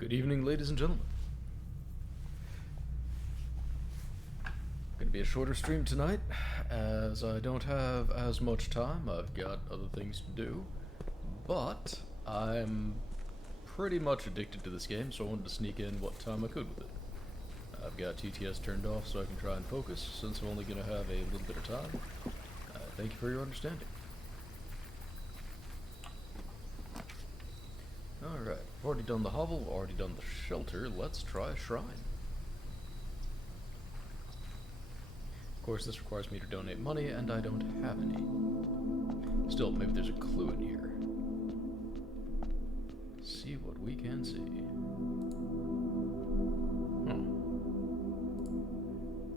Good evening, ladies and gentlemen. Gonna be a shorter stream tonight, as I don't have as much time. I've got other things to do, but I'm pretty much addicted to this game, so I wanted to sneak in what time I could with it. I've got TTS turned off so I can try and focus, since I'm only gonna have a little bit of time. Thank you for your understanding. Alright, I've already done the hovel, already done the shelter. Let's try a shrine. Of course, this requires me to donate money, and I don't have any. Still, maybe there's a clue in here. See what we can see.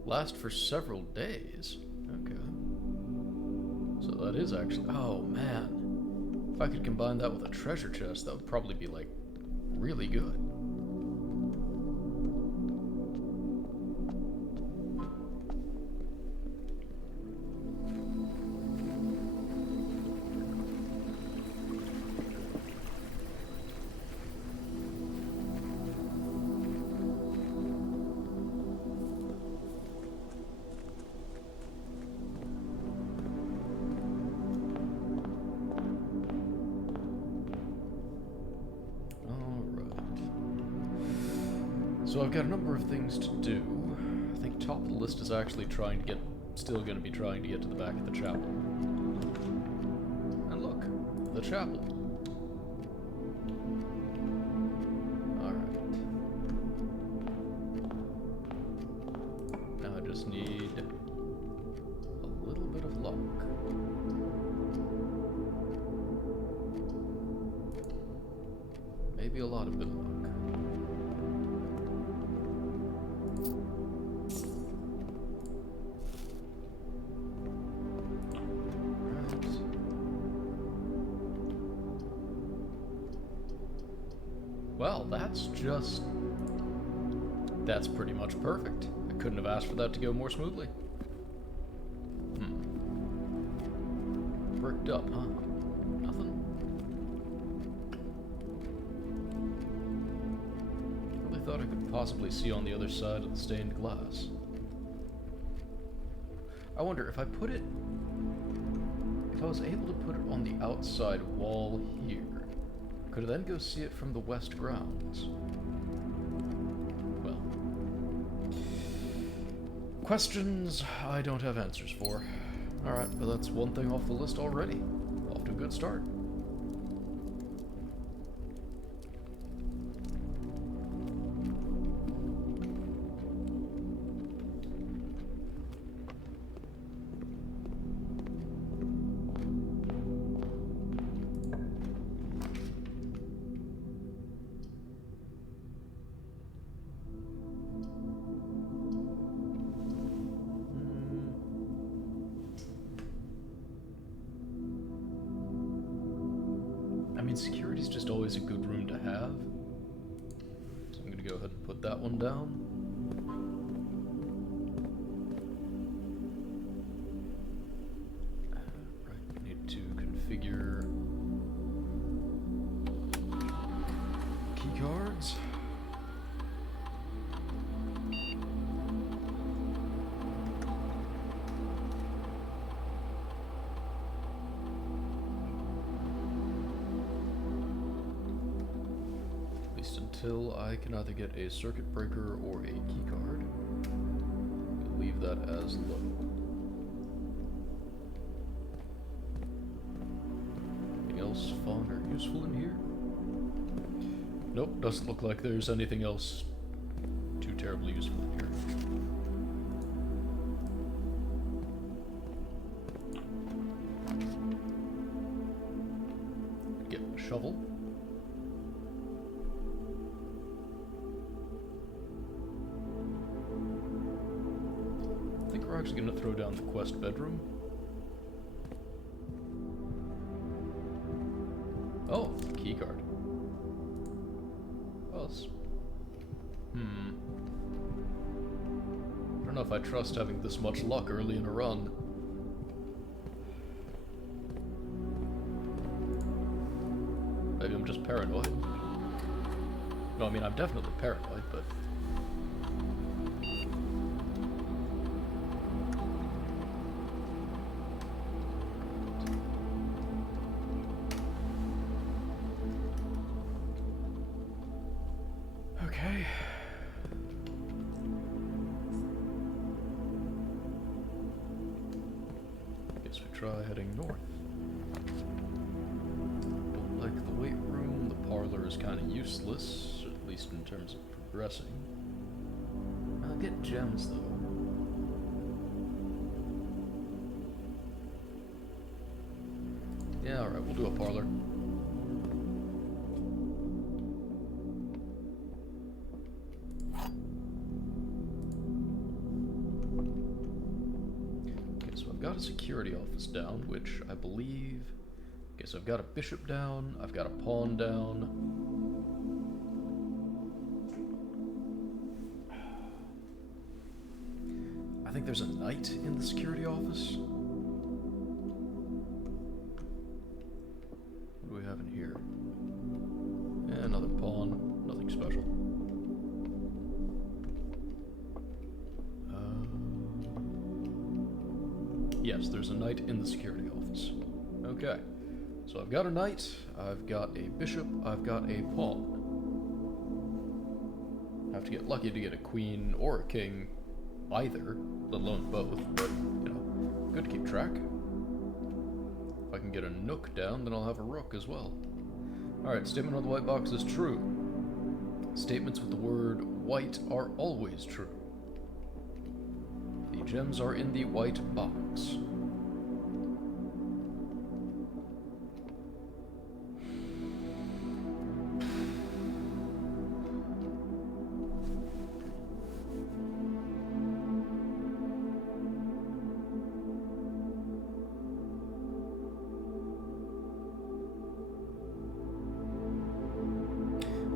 Last for several days. Okay. So that is actually... Oh, man. If I could combine that with a treasure chest, that would probably be, like, really good. So I've got a number of things to do. I think top of the list is actually still going to be trying to get to the back of the chapel. And look, the chapel. Alright. Now I just need a little bit of luck. Maybe a lot of bit of luck. Well, that's pretty much perfect. I couldn't have asked for that to go more smoothly. Bricked up, huh? Nothing? Really thought I could possibly see on the other side of the stained glass. I wonder if I was able to put it on the outside wall here, could I then go see it from the west grounds? Well, questions I don't have answers for. Alright, but that's one thing off the list already. Off to a good start. I mean, security's just always a good room to have. So I'm gonna go ahead and put that one down. Right, need to configure key cards. Until I can either get a circuit breaker or a key card. We'll leave that as low. Anything else fun or useful in here? Nope, doesn't look like there's anything else too terribly useful in here. Get a shovel. We're actually going to throw down the quest bedroom. Oh, key card. Well, I don't know if I trust having this much luck early in a run. Maybe I'm just paranoid. No, I mean, I'm definitely paranoid, but... Okay. Guess we try heading north. Don't like the weight room. The parlor is kind of useless, at least in terms of progressing. I'll get gems, though. Yeah, alright, we'll do a parlor. Okay, so I've got a security office down, which I believe... Okay, so I've got a bishop down, I've got a pawn down. I think there's a knight in the security office. What do we have in here? Yeah, another pawn, nothing special. Yes, there's a knight in the security office. Okay. So I've got a knight, I've got a bishop, I've got a pawn. I have to get lucky to get a queen or a king, either, let alone both, but, you know, good to keep track. If I can get a nook down, then I'll have a rook as well. Alright, statement on the white box is true. Statements with the word white are always true. The gems are in the white box.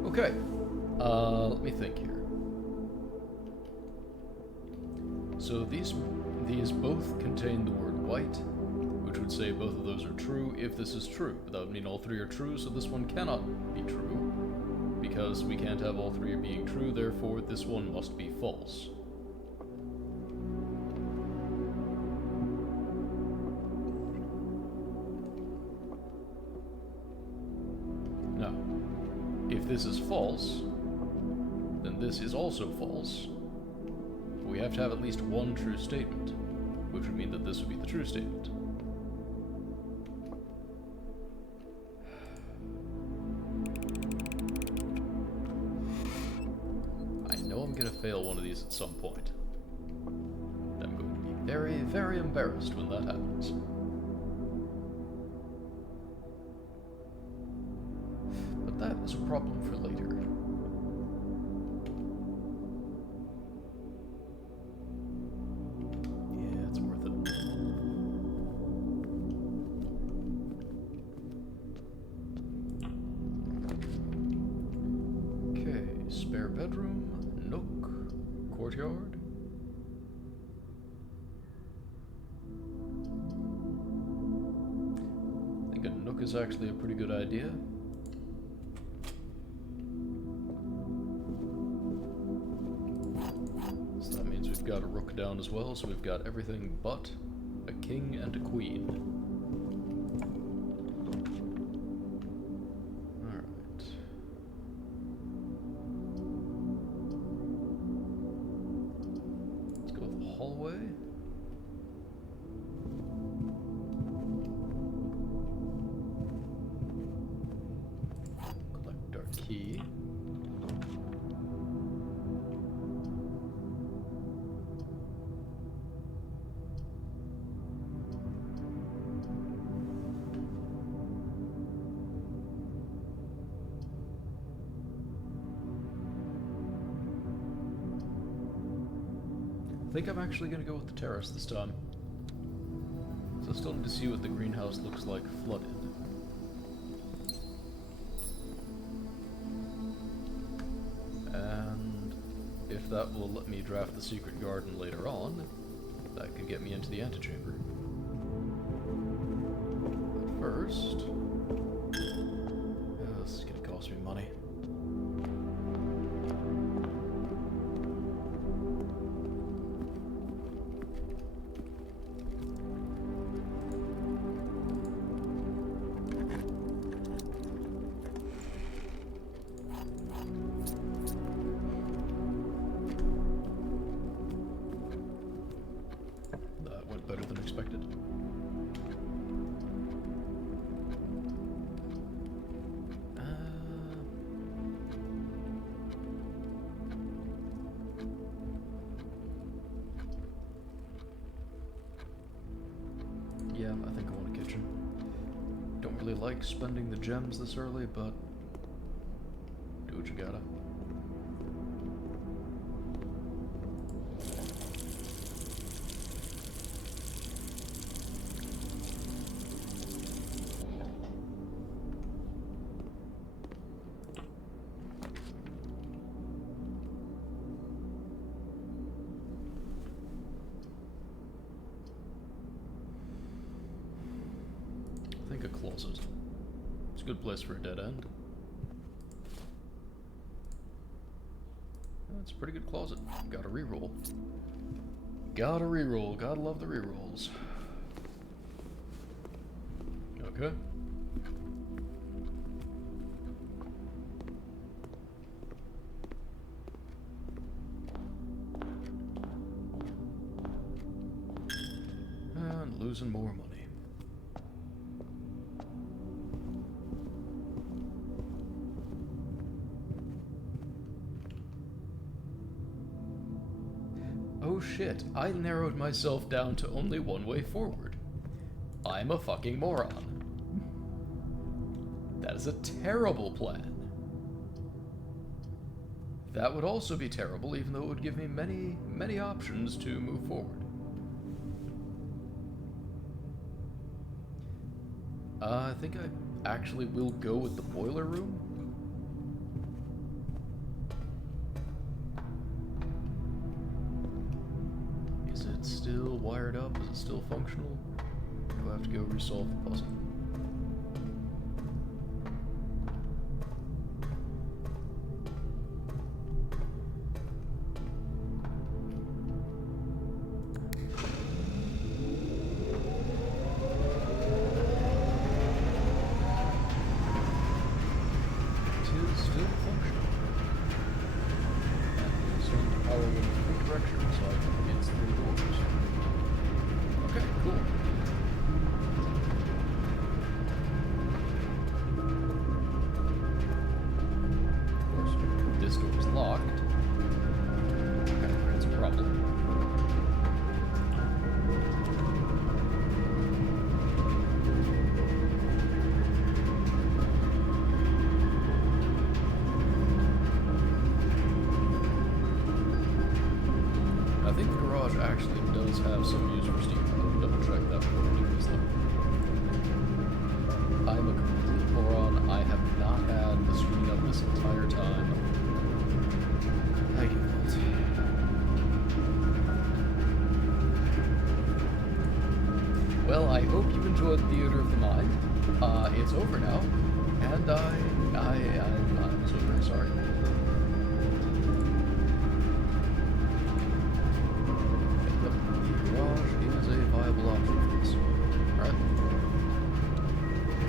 Okay, let me think here. So these both contain the word white, which would say both of those are true if this is true. But that would mean all three are true, so this one cannot be true. Because we can't have all three being true, therefore this one must be false. Now, if this is false, then this is also false. We have to have at least one true statement, which would mean that this would be the true statement. I know I'm gonna fail one of these at some point. I'm going to be very, very embarrassed when that happens. But that is a problem for later. Spare bedroom, nook, courtyard. I think a nook is actually a pretty good idea. So that means we've got a rook down as well, so we've got everything but a king and a queen. Hallway. Collect our key. I think I'm actually going to go with the terrace this time. So I still need to see what the greenhouse looks like flooded. And if that will let me draft the secret garden later on, that could get me into the antechamber. But first... this is going to cost me money. kitchen. Don't really like spending the gems this early, but do what you gotta. I think a closet. It's a good place for a dead end. It's a pretty good closet. Gotta reroll. Gotta reroll. Gotta love the rerolls. Okay. And losing more money. Oh shit, I narrowed myself down to only one way forward. I'm a fucking moron. That is a terrible plan. That would also be terrible, even though it would give me many, many options to move forward. I think I actually will go with the boiler room. Is it still wired up? Is it still functional? Or do I have to go resolve the puzzle? Actually does have some use for Steam. I'll double check that before I do this though. I'm a complete moron. I have not had the screen up this entire time. Thank you, Vault. Well, I hope you enjoyed Theater of the Mind. It's over now, and I'm so very sorry. Is a viable option for this. Alright.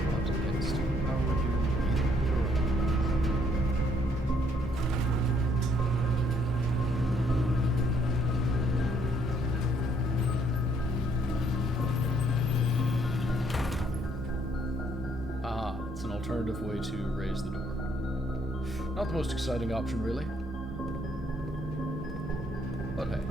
What against power do in your it's an alternative way to raise the door. Not the most exciting option, really. But hey.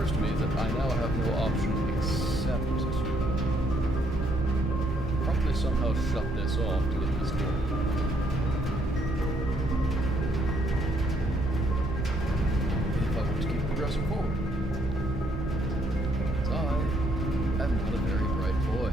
To me that I now have no option except to probably somehow shut this off to get this door. If I want to keep progressing forward. Because I am not a very bright boy.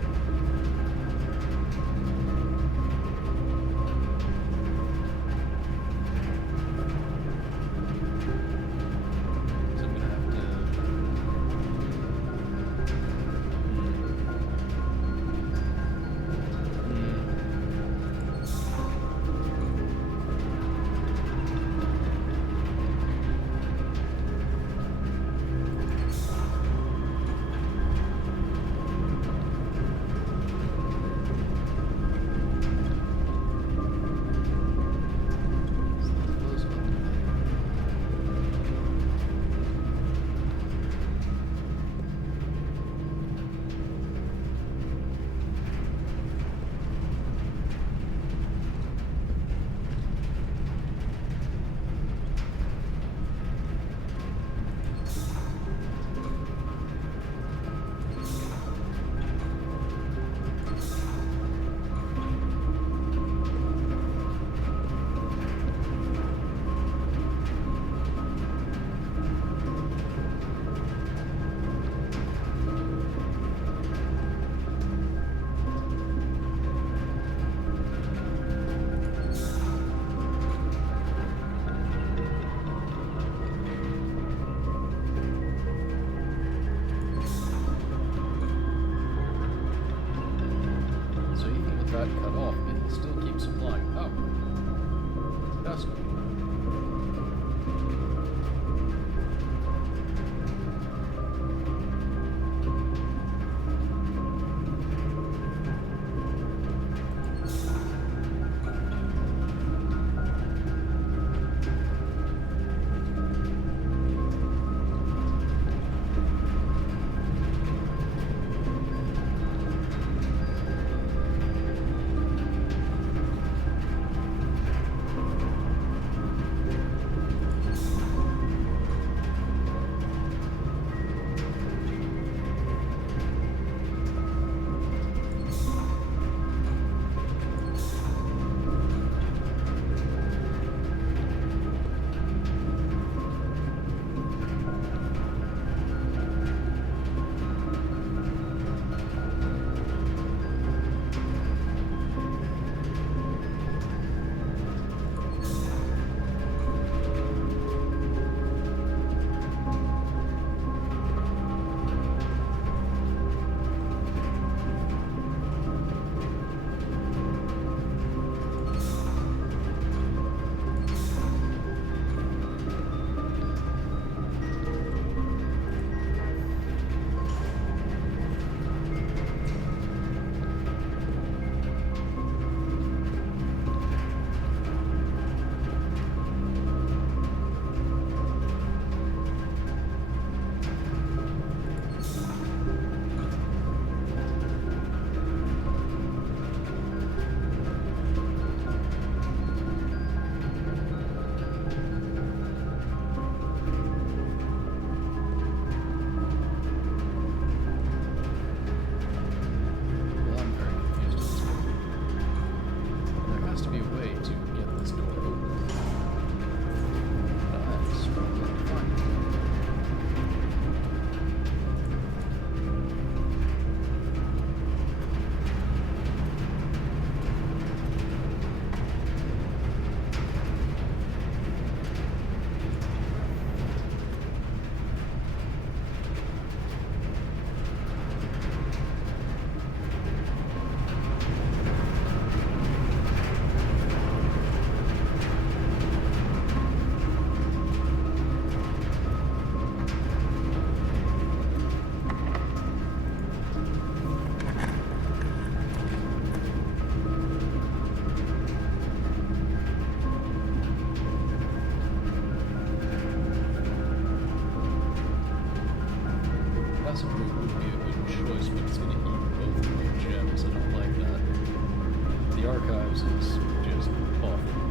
is just awful.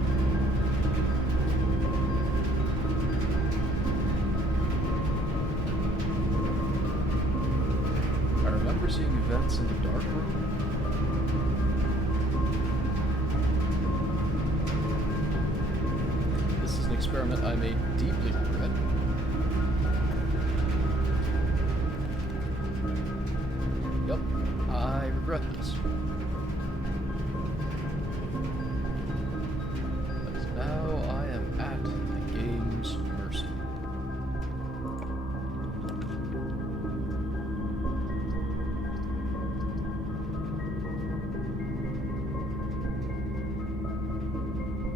I remember seeing events in the dark room. This is an experiment I may deeply regret. Yep, I regret this. Because now I am at the game's mercy.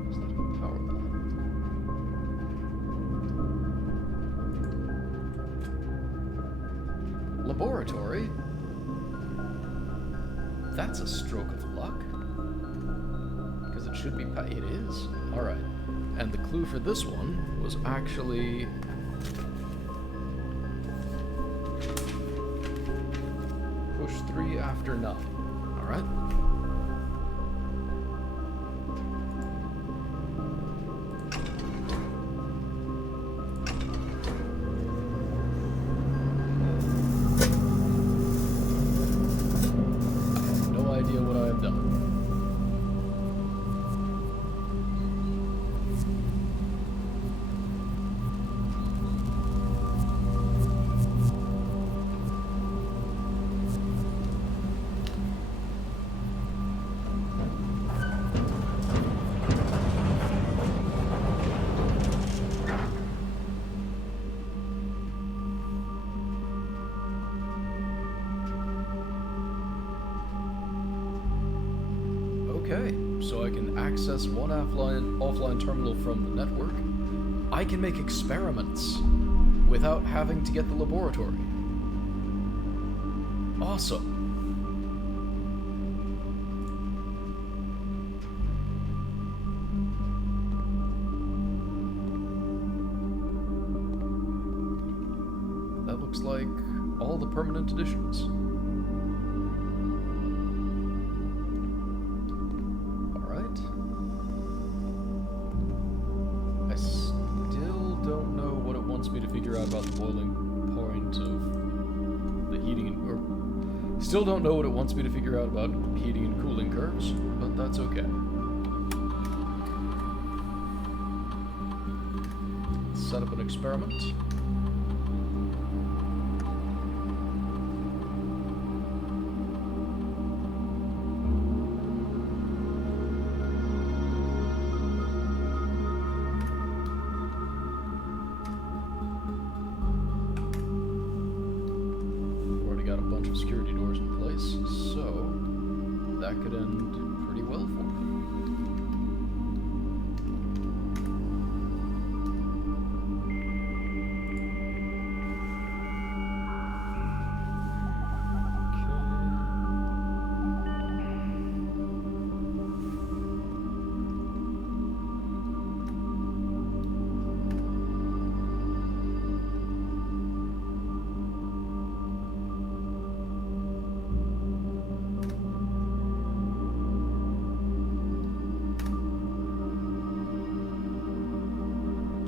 Is that a power line? Laboratory? That's a stroke of luck. Because it should be it is. Alright. And the clue for this one was actually... push 3 after 9. Alright. What I have done. Okay, so I can access one offline terminal from the network. I can make experiments without having to get the laboratory. Awesome. That looks like all the permanent additions. I still don't know what it wants me to figure out about the boiling point of the heating or still don't know what it wants me to figure out about heating and cooling curves, but that's okay. Set up an experiment. Security doors in place, so that could end pretty well for me.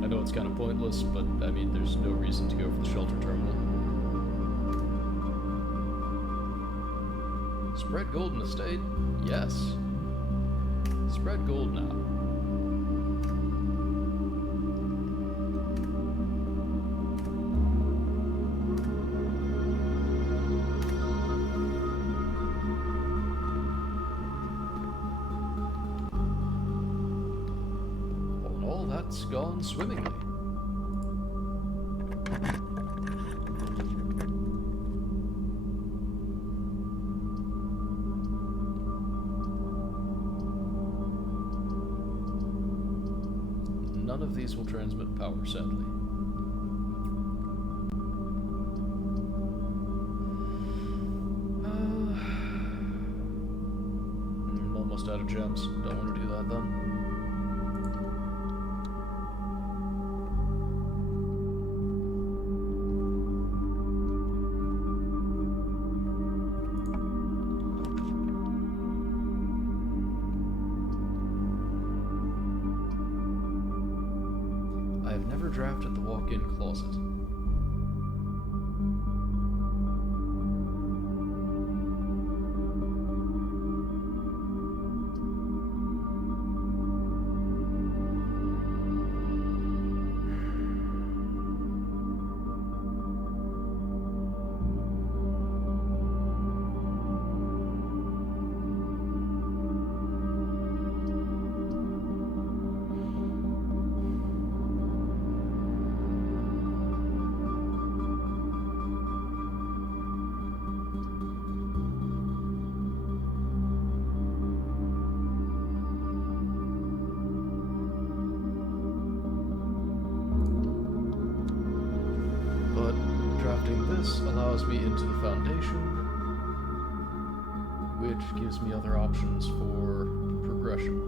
I know it's kind of pointless, but I mean, there's no reason to go for the shelter terminal. Spread gold in the state? Yes. Spread gold now. That's gone swimmingly. None of these will transmit power, sadly. I'm almost out of gems. Don't want to do that then. draft at the walk-in closet. This allows me into the foundation, which gives me other options for progression.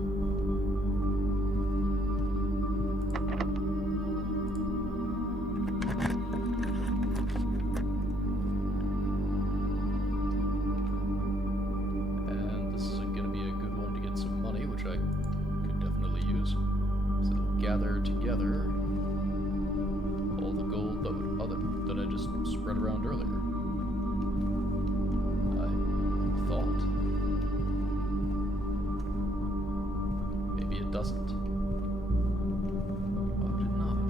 And this is going to be a good one to get some money, which I could definitely use. So it'll gather together all the gold that I just spread around earlier. I thought. Maybe it doesn't. Oh, it did not.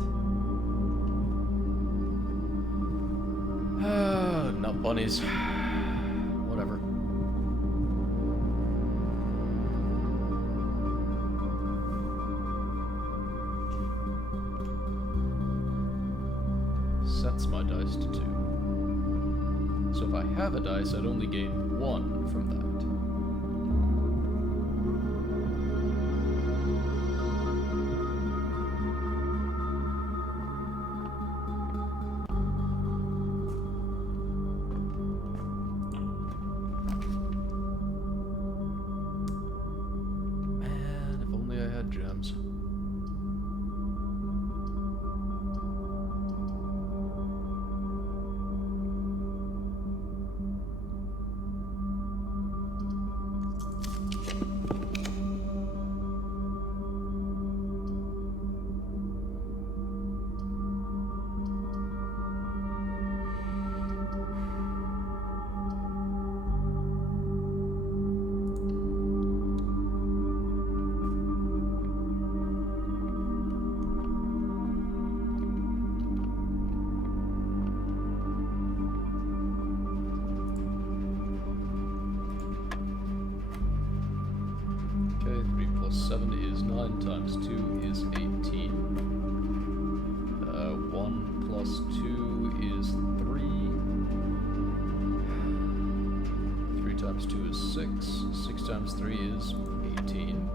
Nut bunnies. Whatever. Sets my dice to 2. So if I have a dice, I'd only gain 1 from that. Man, if only I had gems. Okay, 3 plus 7 is 9, times 2 is 18. 1 plus 2 is 3. 3 times 2 is 6. 6 times 3 is 18.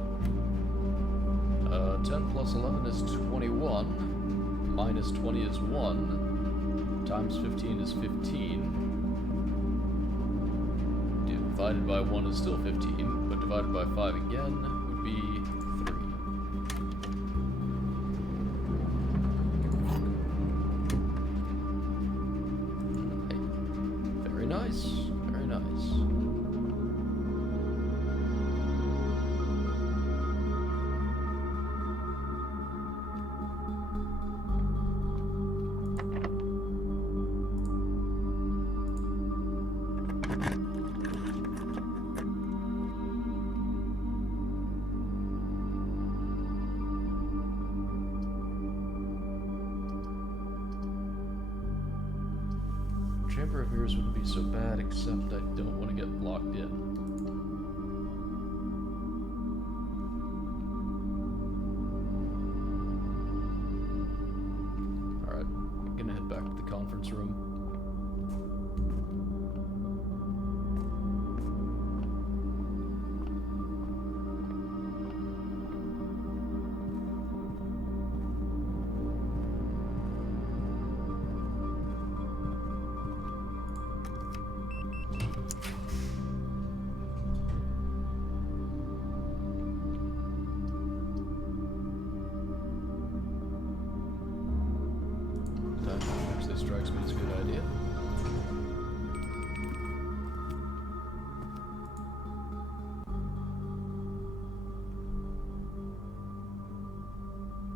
10 plus 11 is 21. Minus 20 is 1. Times 15 is 15. Divided by 1 is still 15, but divided by 5 again would be 3. Hey, very nice, very nice. Chamber of Mirrors wouldn't be so bad, except I don't want to get blocked in. Alright, I'm gonna head back to the conference room. Actually strikes me as a good idea.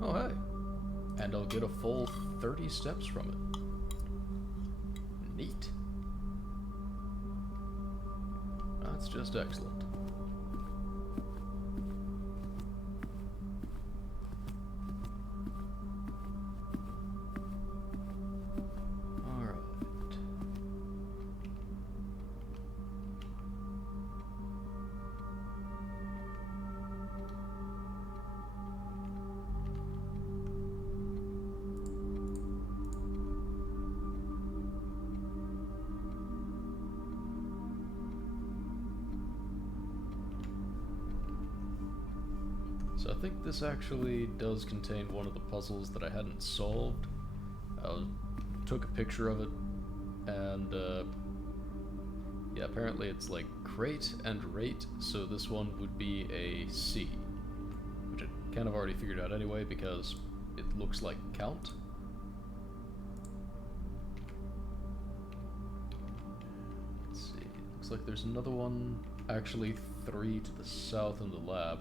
Oh, hey. and I'll get a full 30 steps from it. Neat. That's just excellent. Alright. So I think this actually does contain one of the puzzles that I hadn't solved. I took a picture of it, and yeah, apparently it's like crate and rate, so this one would be a C, which I kind of already figured out anyway because it looks like count. Let's see, looks like there's another one, actually 3 to the south in the lab.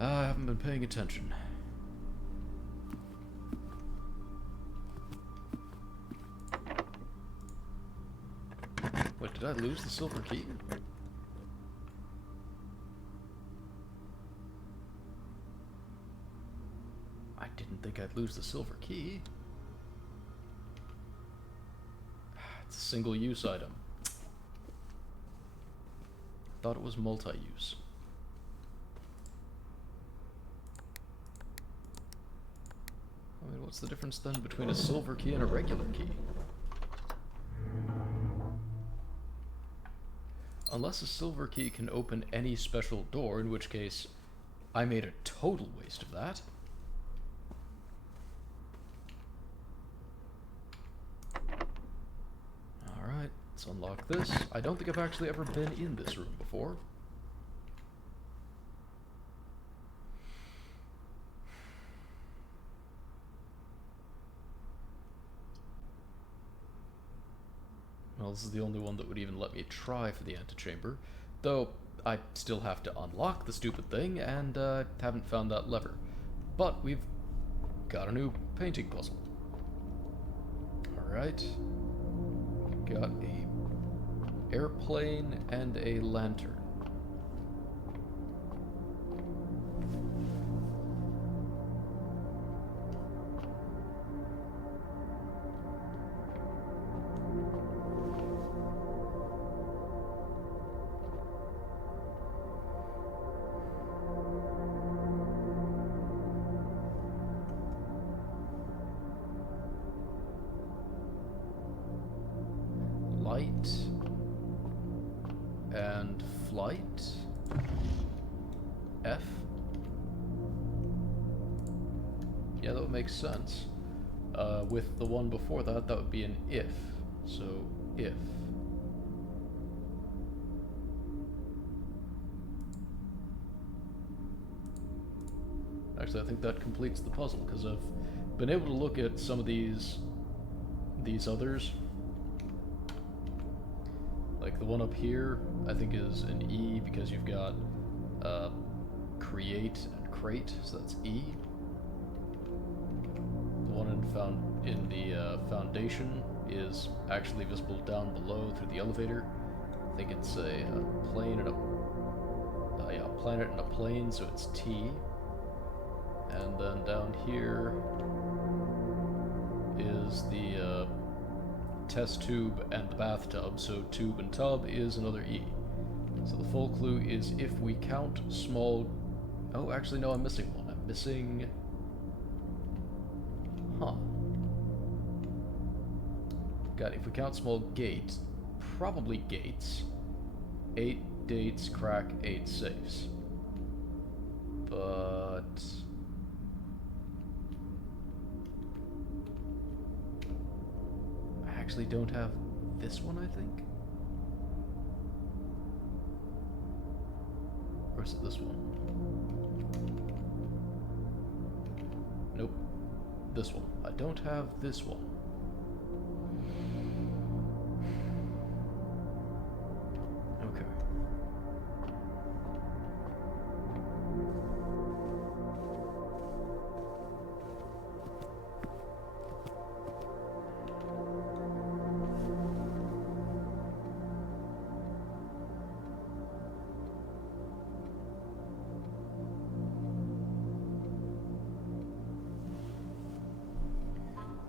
I haven't been paying attention. Wait, did I lose the silver key? I didn't think I'd lose the silver key. It's a single-use item. Thought it was multi-use. I mean, what's the difference then between a silver key and a regular key? Unless a silver key can open any special door, in which case I made a total waste of that. Alright, let's unlock this. I don't think I've actually ever been in this room before. Well, this is the only one that would even let me try for the antechamber, though I still have to unlock the stupid thing, and haven't found that lever. But we've got a new painting puzzle. Alright. Got a airplane and a lantern. Light and flight. F. Yeah, that would make sense. With the one before that, that would be an if. So, if. Actually, I think that completes the puzzle, because I've been able to look at some of these others. Like the one up here, I think is an E because you've got create and crate, so that's E. The one in the foundation is actually visible down below through the elevator. I think it's a plane and a planet and a plane, so it's T. And then down here is the test tube and the bathtub, so tube and tub is another E. So the full clue is if we count small... Oh, actually no, I'm missing one. I'm missing... Huh. God, if we count small gates, probably gates, 8 dates crack 8 safes. But... actually don't have this one, I think? Or is it this one? Nope. This one. I don't have this one. Okay.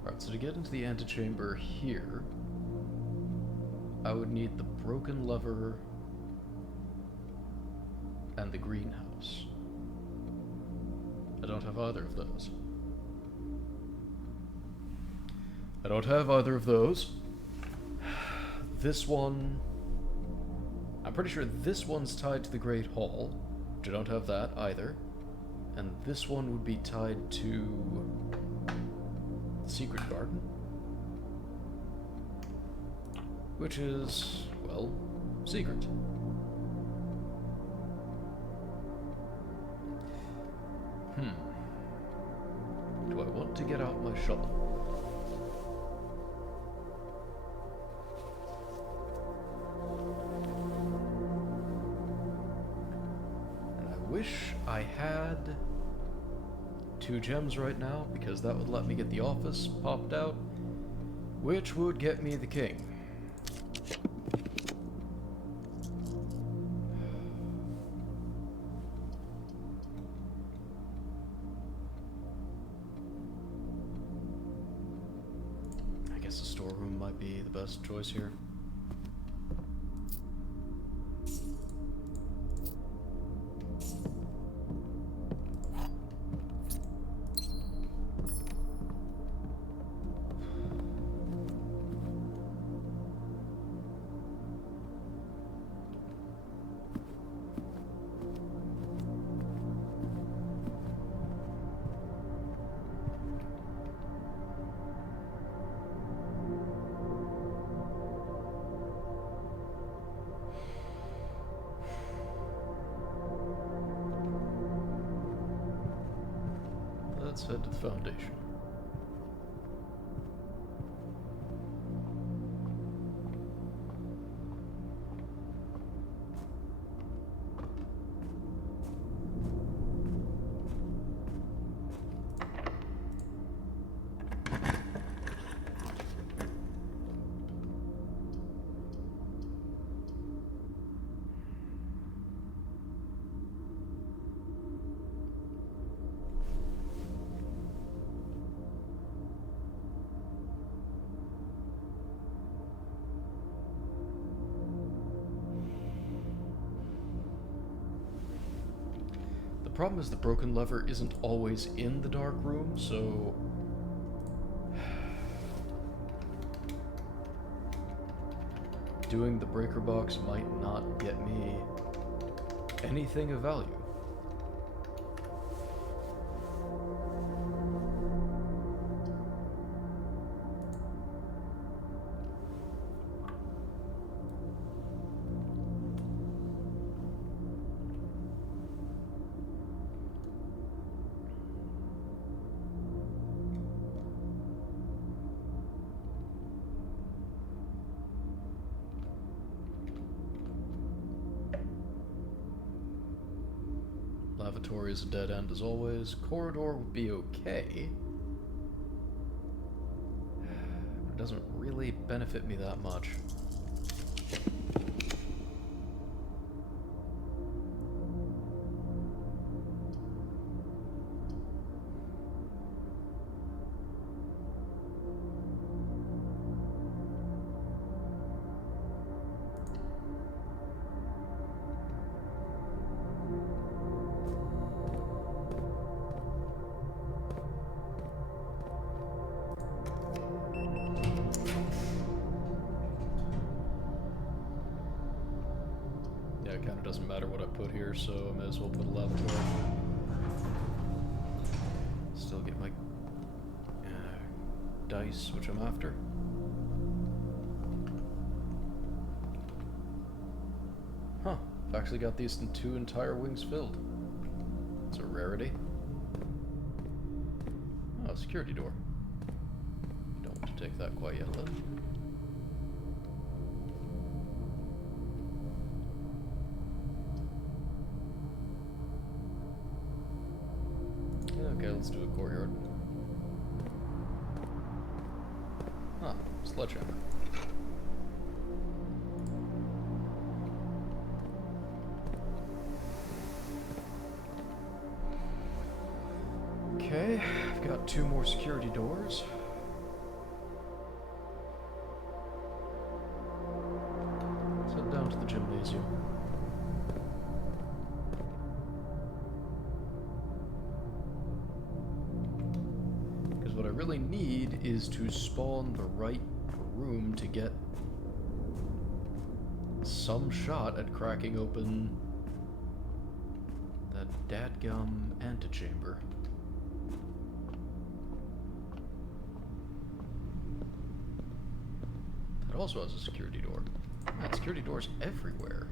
Alright, so to get into the antechamber here, I would need the broken lever and the greenhouse. I don't have either of those. I don't have either of those. This one... I'm pretty sure this one's tied to the Great Hall, which I don't have that either. And this one would be tied to the Secret Garden, which is, well, secret. Do I want to get out my shovel? And I wish I had 2 gems right now, because that would let me get the office popped out, which would get me the king. I guess the storeroom might be the best choice here. Let's head to the Foundation. The problem is the broken lever isn't always in the dark room, so... doing the breaker box might not get me anything of value. Lavatory is a dead end as always. Corridor would be okay. It doesn't really benefit me that much. It kind of doesn't matter what I put here, so I may as well put a lavatory. Still get my dice, which I'm after. Huh, I've actually got these 2 entire wings filled. It's a rarity. Oh, security door. Don't want to take that quite yet, though. Okay, let's do a courtyard. Ah, sledgehammer. Okay, I've got 2 more security doors. I really need is to spawn the right room to get some shot at cracking open that dadgum antechamber. That also has a security door. Man, security doors everywhere.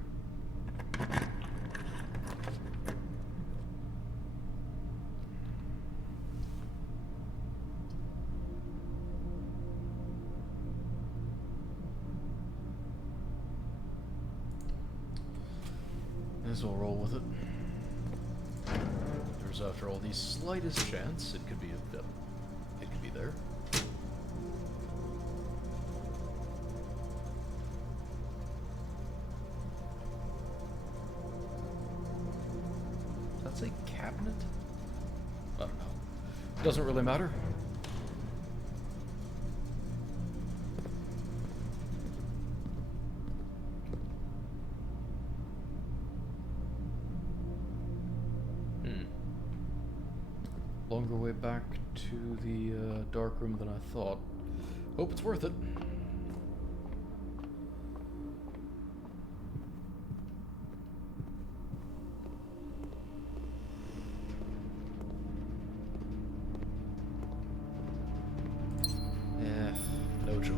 May as well roll with it. There's, after all, the slightest chance it could be there. That's a cabinet? I don't know. Doesn't really matter. Longer way back to the dark room than I thought. Hope it's worth it. No joy.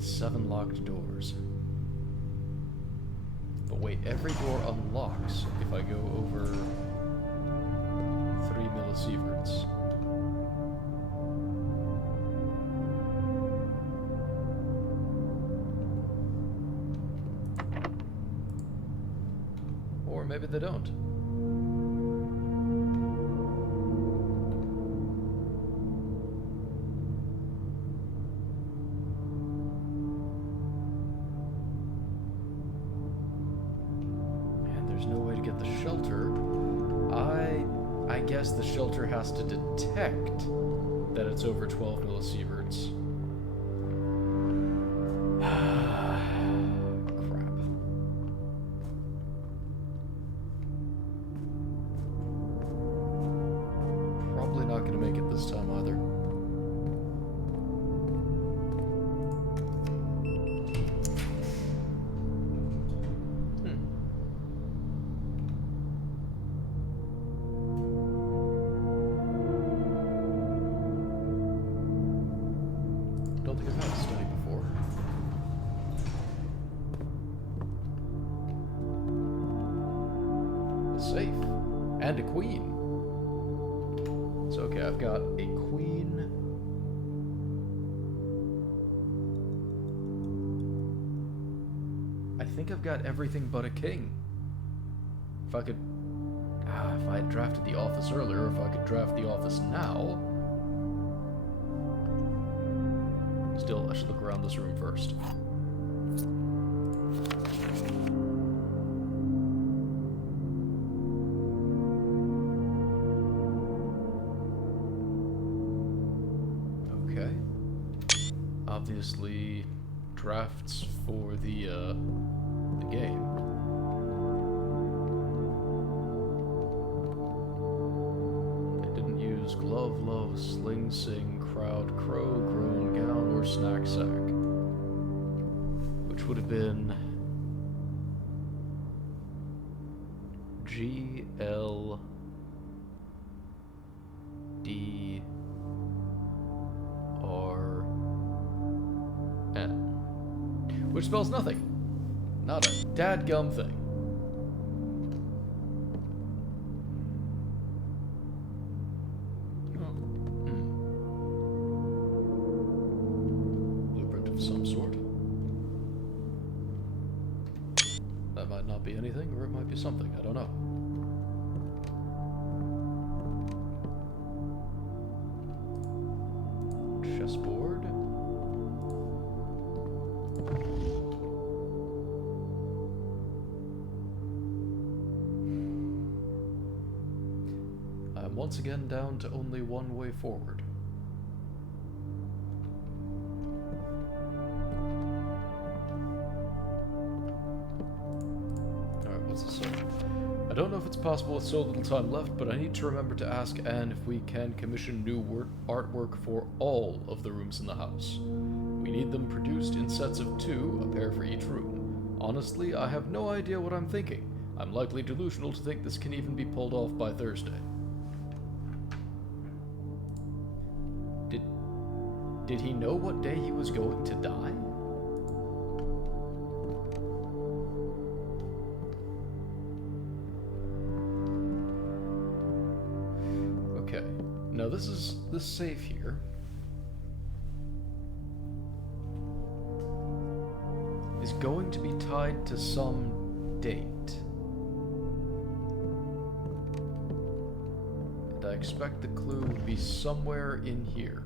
Seven locked doors. But wait, every door unlocks if I go over 3 millisieverts. Or maybe they don't. I guess the shelter has to detect that it's over 12 millisieverts. Crap. Probably not going to make it this time either. Safe. And a queen. So, okay, I've got a queen. I think I've got everything but a king. If I could... if I had drafted the office earlier, if I could draft the office now... Still, I should look around this room first. Obviously, drafts for the game. They didn't use glove, love, sling, sing, crowd, crow, groan, gown, or snack sack, which would have been GLD. Which spells nothing. Not a dadgum thing. Oh. Blueprint of some sort. That That might not be anything, or it might be something. I don't know. Chessboard. I'm once again down to only one way forward. Alright, what's this say? I don't know if it's possible with so little time left, but I need to remember to ask Anne if we can commission new artwork for all of the rooms in the house. We need them produced in sets of 2, a pair for each room. Honestly, I have no idea what I'm thinking. I'm likely delusional to think this can even be pulled off by Thursday. Did he know what day he was going to die? Okay, now this safe here is going to be tied to some date. And I expect the clue will be somewhere in here.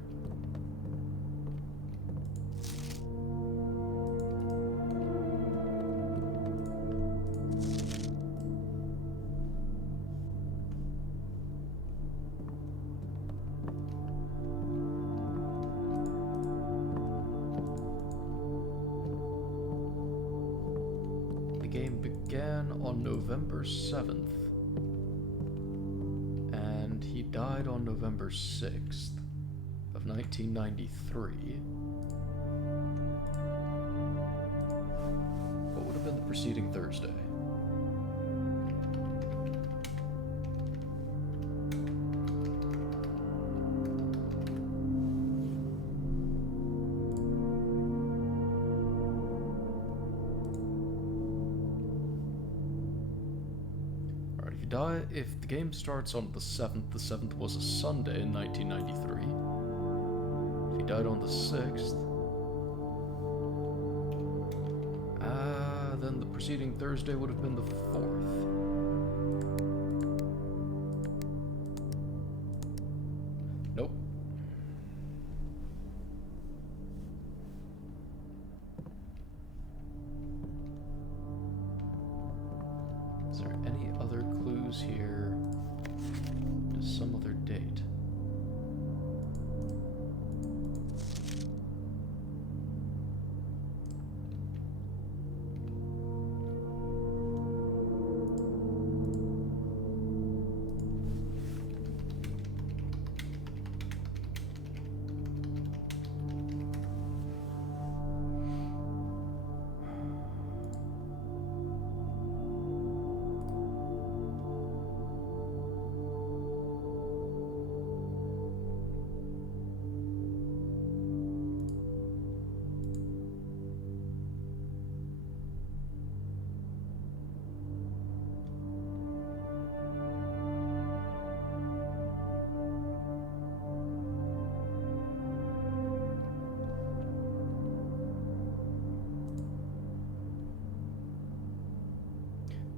On November 7th, and he died on November 6th of 1993. What would have been the preceding Thursday? If the game starts on the 7th was a Sunday in 1993. If he died on the 6th, then the preceding Thursday would have been the 4th. Nope. Is there any other clues here to some other date?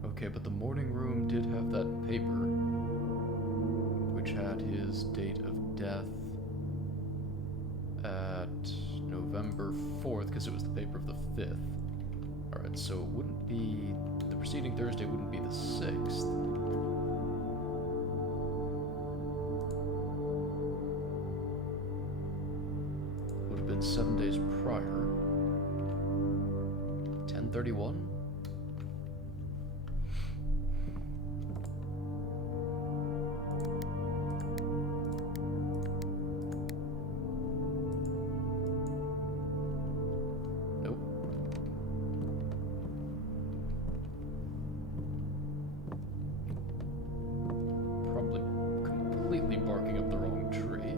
Okay, but the morning room did have that paper, which had his date of death at November 4th, because it was the paper of the 5th. Alright, so it wouldn't be... the preceding Thursday wouldn't be the 6th. Would have been 7 days prior. 10/31? Barking up the wrong tree.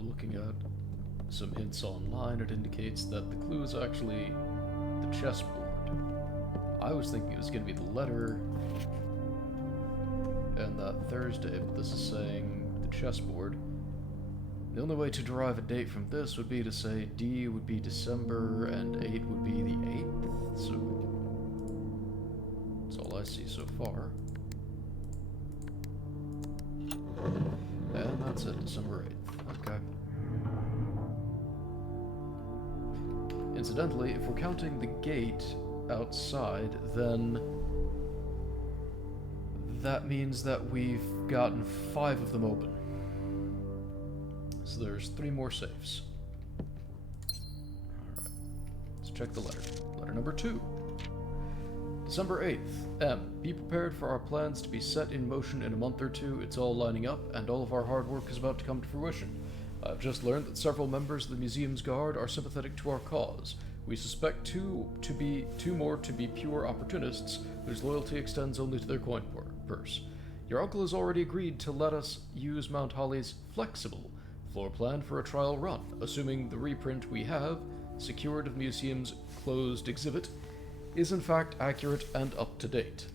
looking at some hints online, it indicates that the clue is actually the chessboard. I was thinking it was going to be the letter and that Thursday, but this is saying the chessboard. The only way to derive a date from this would be to say D would be December and 8 would be the 8th, so that's all I see so far. And that's it, December 8th. Okay. Incidentally, if we're counting the gate outside, then that means that we've gotten 5 of them open. So there's 3 more safes. Alright, let's check the letter. Letter number 2. December 8th. M. Be prepared for our plans to be set in motion in a month or two. It's all lining up, and all of our hard work is about to come to fruition. I've just learned that several members of the museum's guard are sympathetic to our cause. We suspect two more to be pure opportunists whose loyalty extends only to their coin purse. Your uncle has already agreed to let us use Mount Holly's flexible floor plan for a trial run, assuming the reprint we have, secured of the museum's closed exhibit, is in fact accurate and up to date.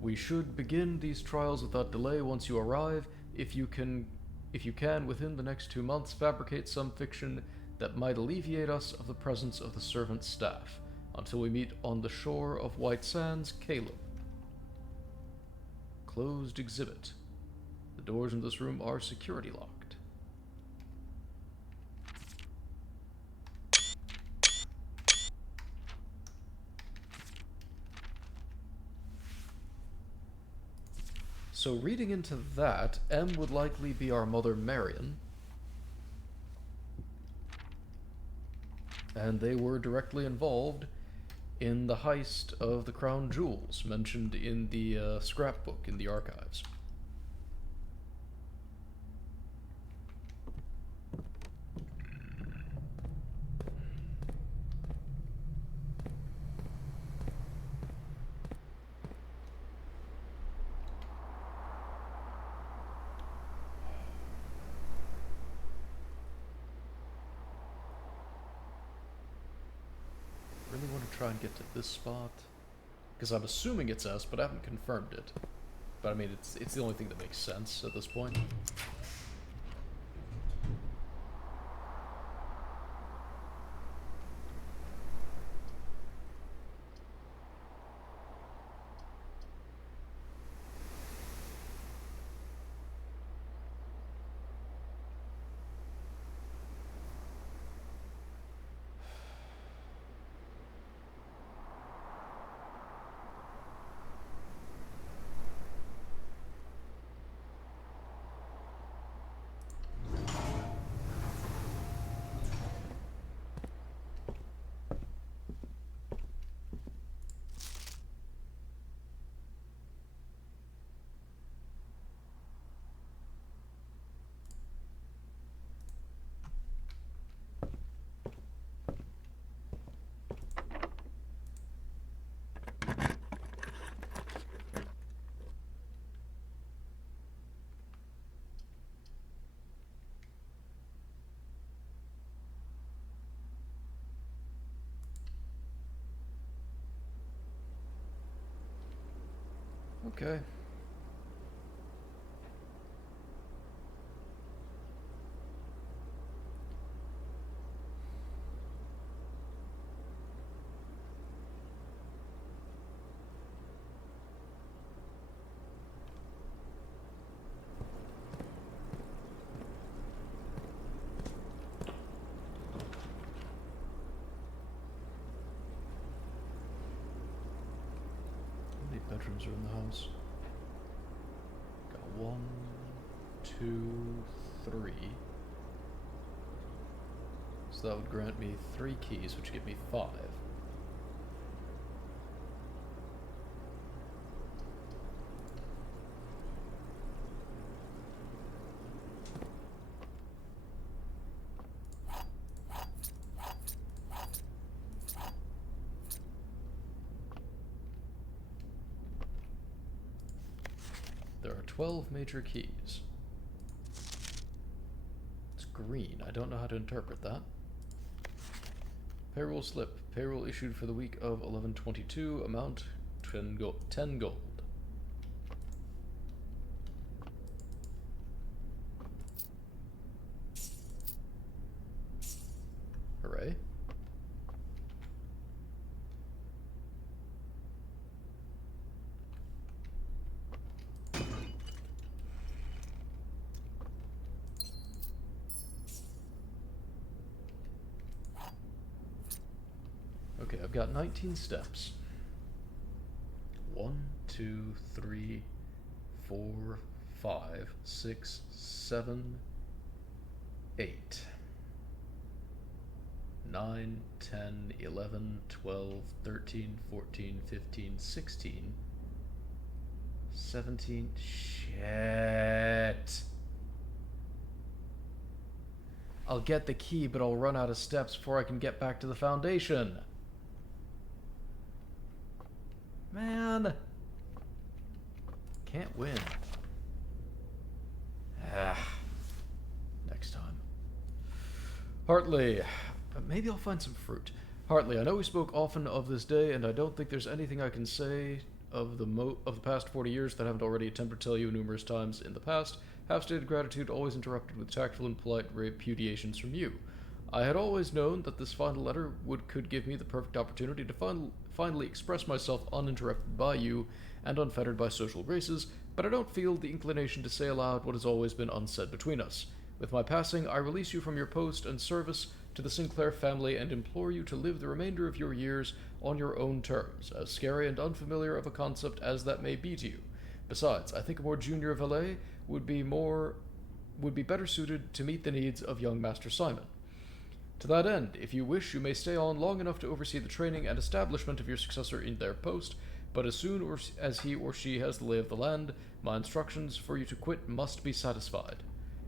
We should begin these trials without delay once you arrive. If you can within the next 2 months fabricate some fiction that might alleviate us of the presence of the servant staff until we meet on the shore of White Sands, Caleb. Closed exhibit. The doors in this room are security locked. So reading into that, M would likely be our mother Marion. And they were directly involved in the heist of the crown jewels mentioned in the scrapbook in the archives. Really want to try and get to this spot, because I'm assuming it's S, but I haven't confirmed it. But I mean, it's the only thing that makes sense at this point. Okay. How many bedrooms are in the house? Got 1, 2, 3. So that would grant me 3 keys, which give me 5. There are 12 major keys. green. I don't know how to interpret that. Payroll slip. Payroll issued for the week of 11/22. Amount 10 gold. Hooray. Okay, I've got 19 steps. 1, 2, 3, 4, 5, 6, 7, 8. 9, 10, 11, 12, 13, 14, 15, 16, 17. Shit. I'll get the key, but I'll run out of steps before I can get back to the foundation. Man. Can't win. Next time. Hartley. Maybe I'll find some fruit. Hartley, I know we spoke often of this day, and I don't think there's anything I can say of the past 40 years that I haven't already attempted to tell you numerous times in the past. Half-stated gratitude always interrupted with tactful and polite repudiations from you. I had always known that this final letter could give me the perfect opportunity to finally express myself uninterrupted by you and unfettered by social graces, but I don't feel the inclination to say aloud what has always been unsaid between us. With my passing, I release you from your post and service to the Sinclair family and implore you to live the remainder of your years on your own terms, as scary and unfamiliar of a concept as that may be to you. Besides, I think a more junior valet would be better suited to meet the needs of young Master Simon. To that end, if you wish, you may stay on long enough to oversee the training and establishment of your successor in their post, but as soon as he or she has the lay of the land, my instructions for you to quit must be satisfied.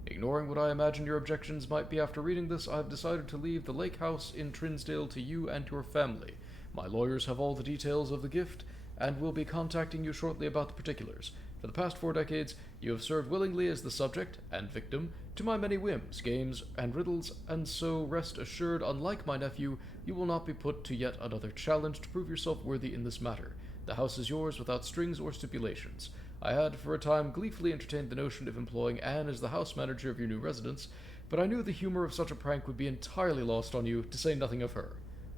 Ignoring what I imagine your objections might be after reading this, I have decided to leave the lake house in Trinsdale to you and your family. My lawyers have all the details of the gift, and will be contacting you shortly about the particulars. For the past 4 decades, you have served willingly as the subject and victim to my many whims, games, and riddles, and so rest assured, unlike my nephew, you will not be put to yet another challenge to prove yourself worthy in this matter. The house is yours without strings or stipulations. I had, for a time, gleefully entertained the notion of employing Anne as the house manager of your new residence, but I knew the humor of such a prank would be entirely lost on you, to say nothing of her.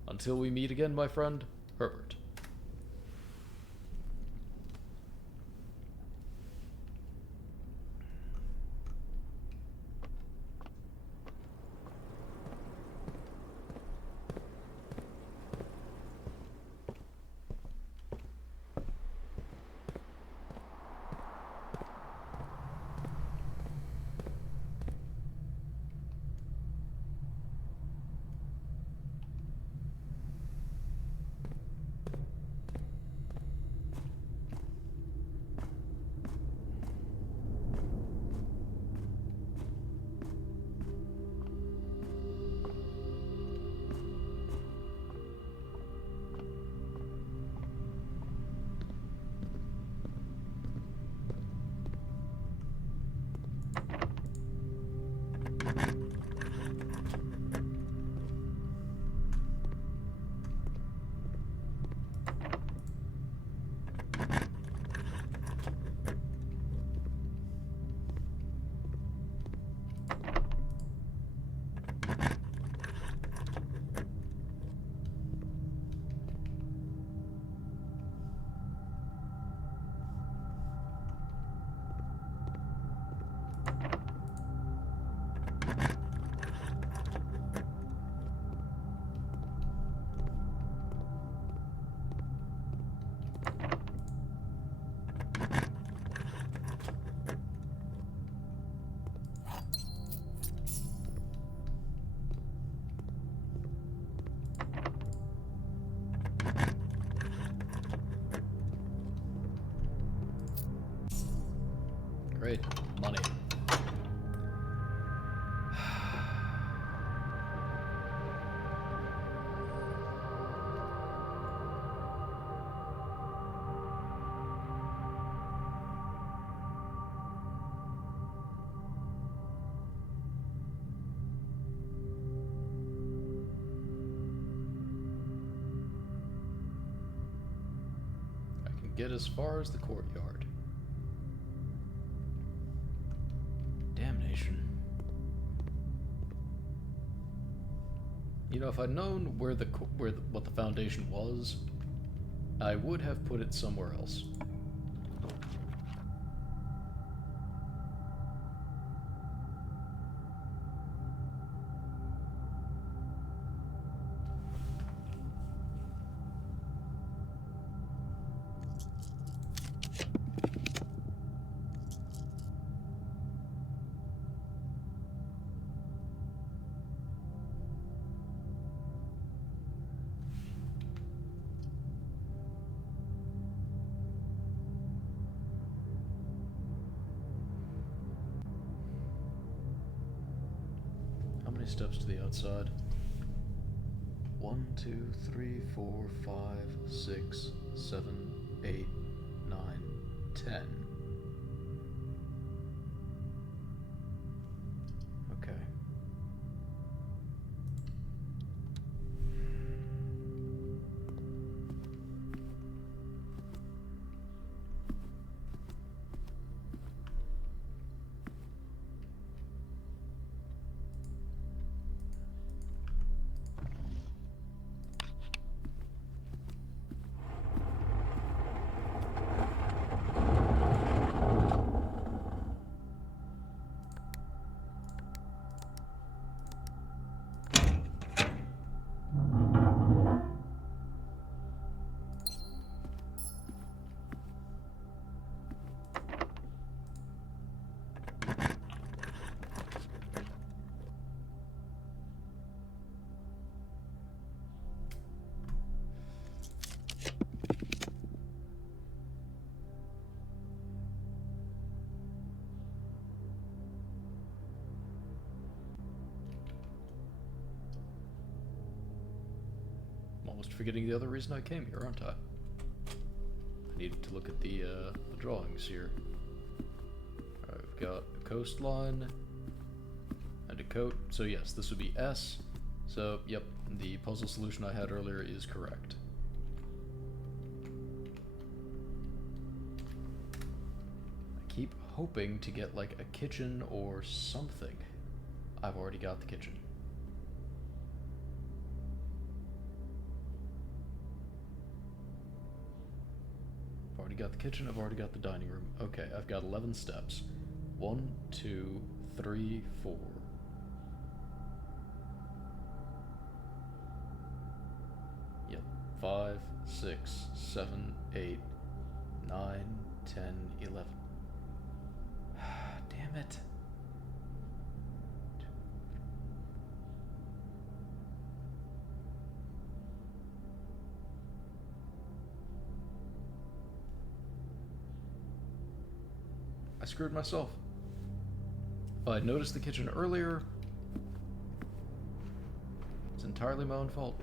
Until we meet again, my friend, Herbert. Great. Money. get as far as the courtyard. Damnation. You know, if I'd known what the foundation was, I would have put it somewhere else. Steps to the outside. 1, 2, 3, 4, 5, 6, 7, 8, 9, 10. Okay. Almost forgetting the other reason I came here, aren't I? I needed to look at the drawings here. Alright, we've got a coastline and a coat. So yes, this would be S. So, yep, the puzzle solution I had earlier is correct. I keep hoping to get, like, a kitchen or something. I've already got the kitchen. I've already got the kitchen, I've already got the dining room. Okay, I've got 11 steps. 1, 2, 3, 4. Yep. 5, 6, 7, 8, 9, 10, 11. Damn it. I screwed myself. If I'd noticed the kitchen earlier, it's entirely my own fault.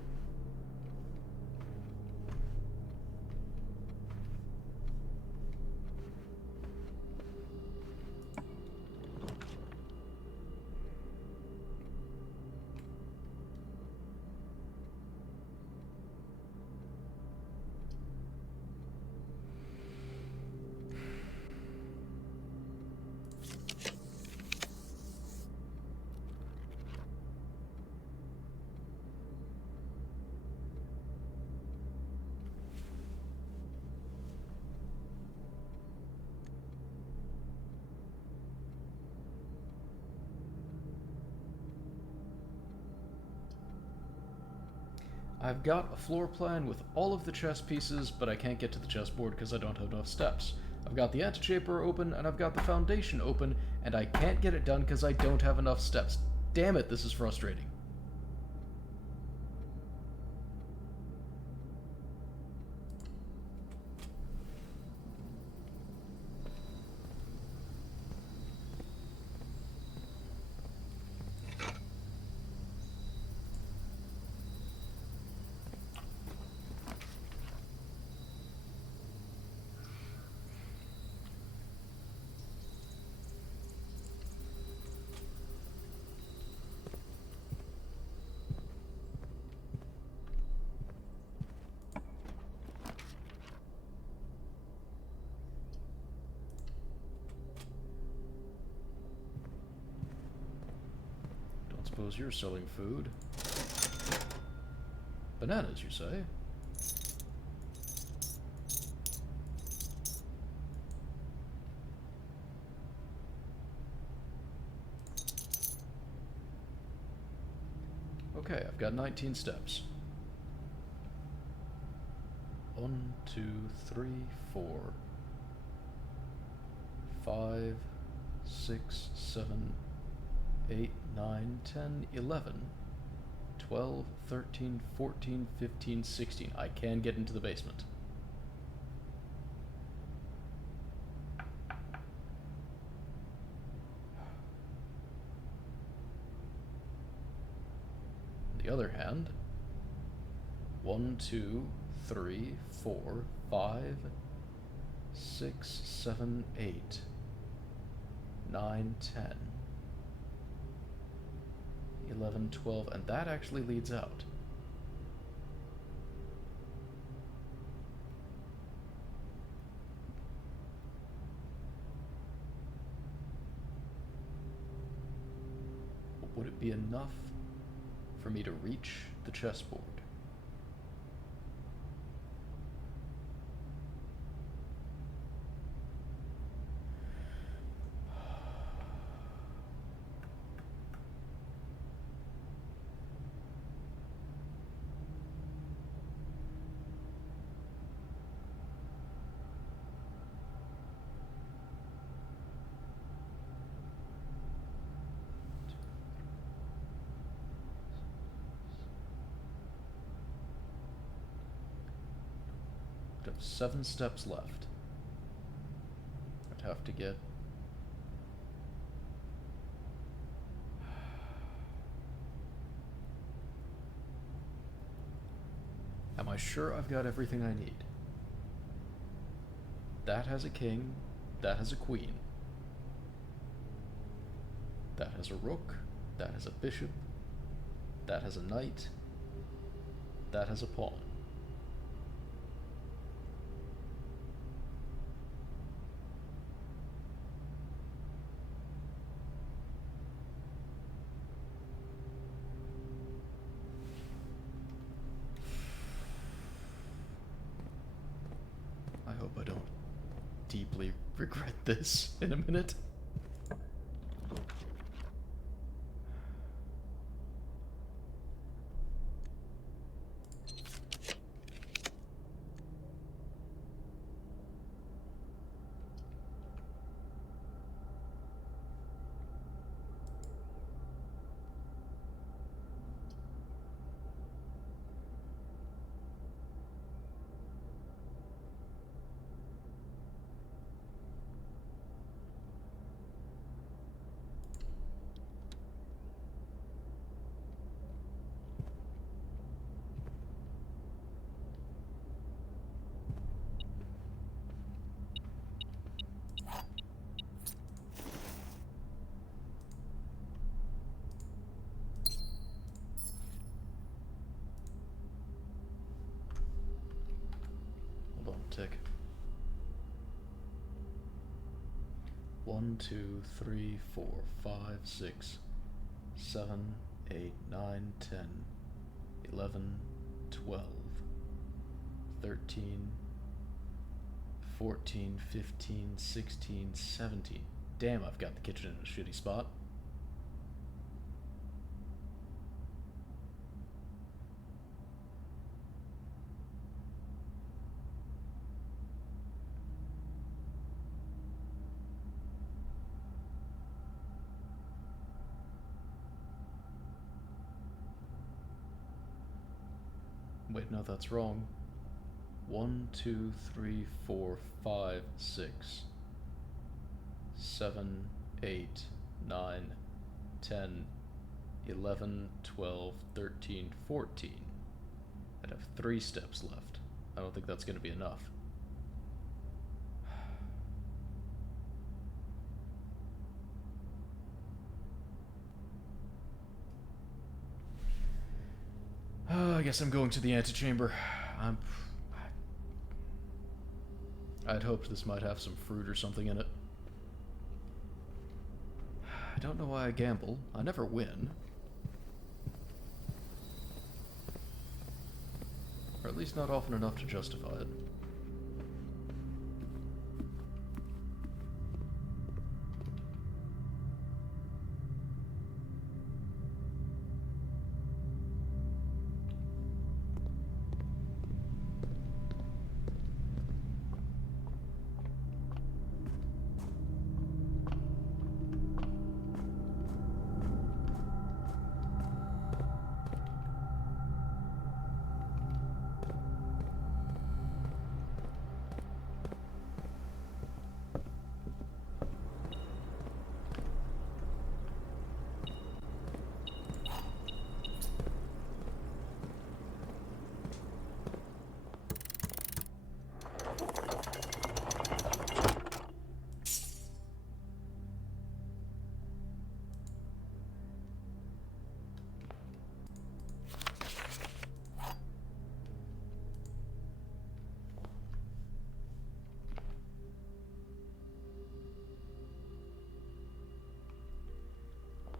I've got a floor plan with all of the chess pieces, but I can't get to the chessboard because I don't have enough steps. I've got the antechamber open, and I've got the foundation open, and I can't get it done because I don't have enough steps. Damn it, this is frustrating. suppose you're selling food. Bananas, you say? Okay, I've got 19 steps. 1, 2, 3, 4, 5, 6, 7, 8, 9, 10, 11, 12, 13, 14, 15, 16. I can get into the basement. On the other hand, 1, 2, 3, 4, 5, 6, 7, 8, 9, 10, 11, 12, and that actually leads out. Would it be enough for me to reach the chessboard? I'd have 7 steps left. I'd have to get... Am I sure I've got everything I need? That has a king, that has a queen. That has a rook, that has a bishop, that has a knight, that has a pawn. I hope I don't deeply regret this in a minute. Hold on a tick. 1, 2, 3, 4, 5, 6, 7, 8, 9, 10, 11, 12, 13, 14, 15, 16, 17. Damn, I've got the kitchen in a shitty spot. Wait, no, that's wrong. 1, 2, 3, 4, 5, 6, 7, 8, 9, 10, 11, 12, 13, 14. I'd have 3 steps left. I don't think that's going to be enough. I guess I'm going to the antechamber. I'd hoped this might have some fruit or something in it. I don't know why I gamble. I never win. least not often enough to justify it.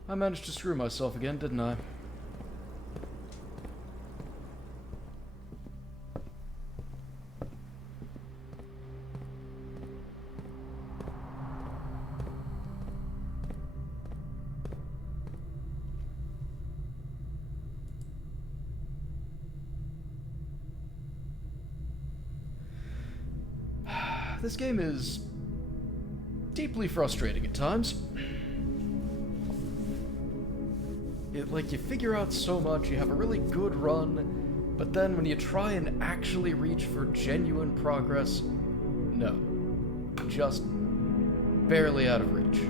I managed to screw myself again, didn't I? This game is deeply frustrating at times. Like, you figure out so much, you have a really good run, but then when you try and actually reach for genuine progress, no. Just barely out of reach.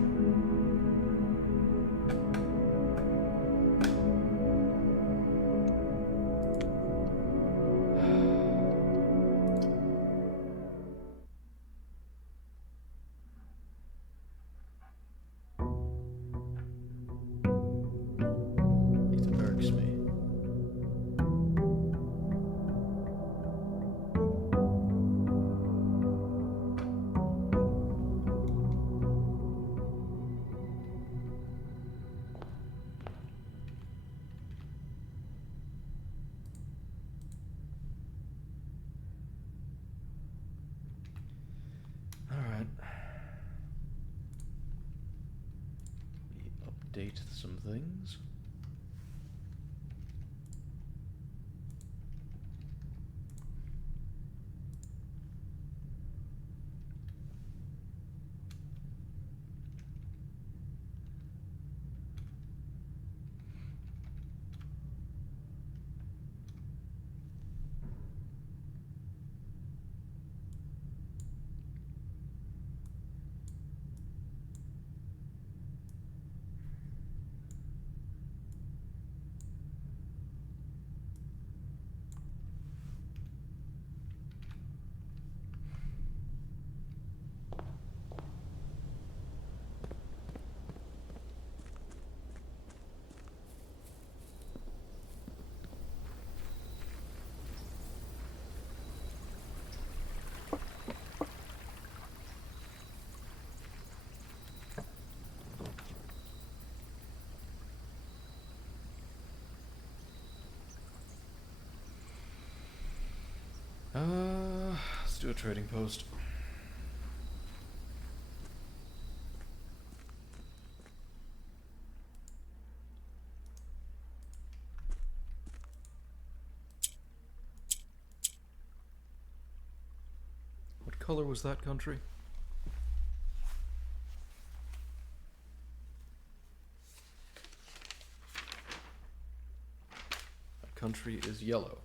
Update some things. Let's do a trading post. What color was that country? That country is yellow.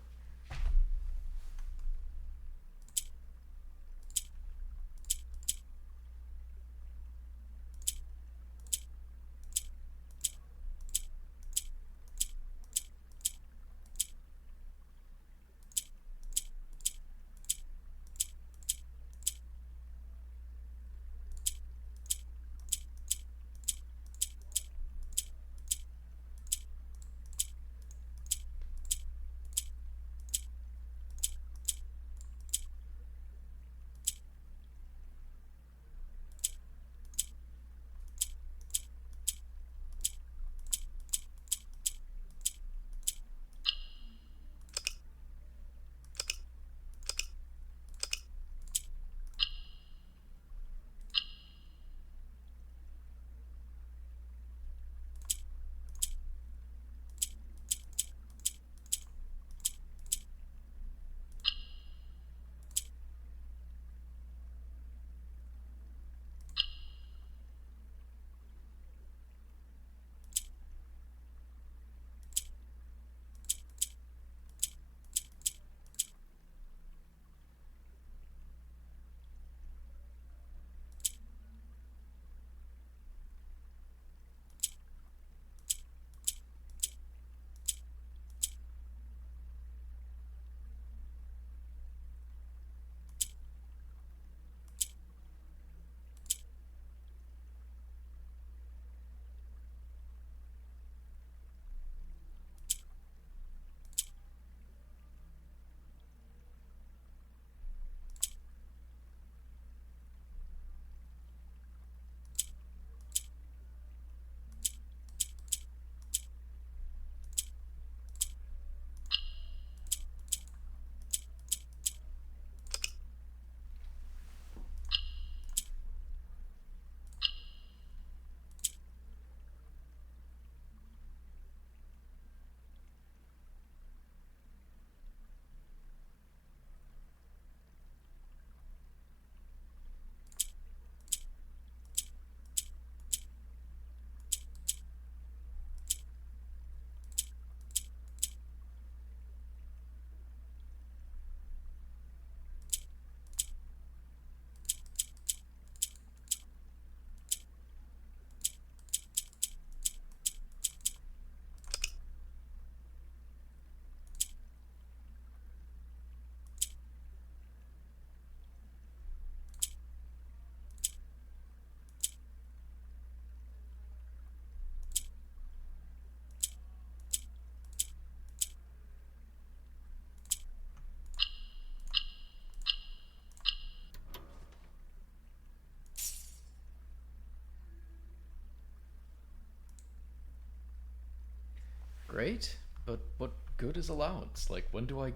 great, but what good is allowance? Like, when do I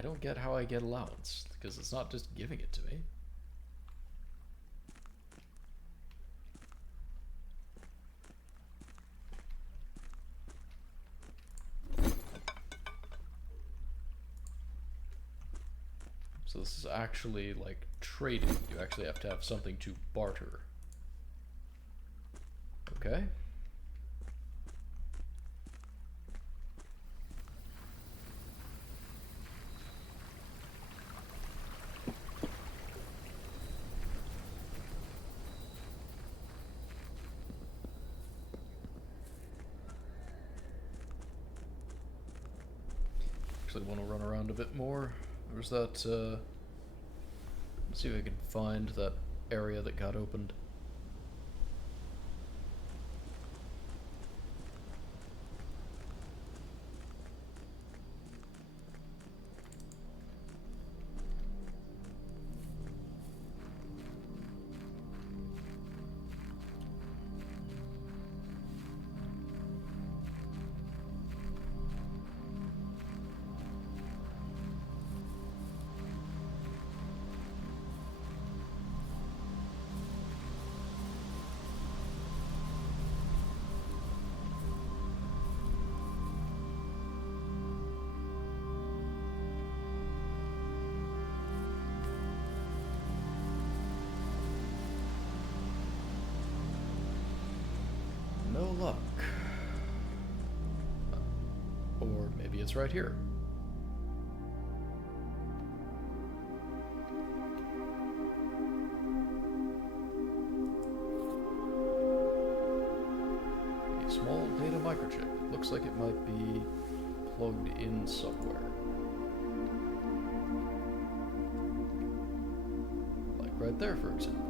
don't get how I get allowance, because it's not just giving it to me. So this is actually like trading. You actually have to have something to barter. Okay. Actually want to run around a bit more. There's that, let's see if I can find that area that got opened. No luck. Or maybe it's right here. A small data microchip. Looks like it might be plugged in somewhere. Like right there, for example.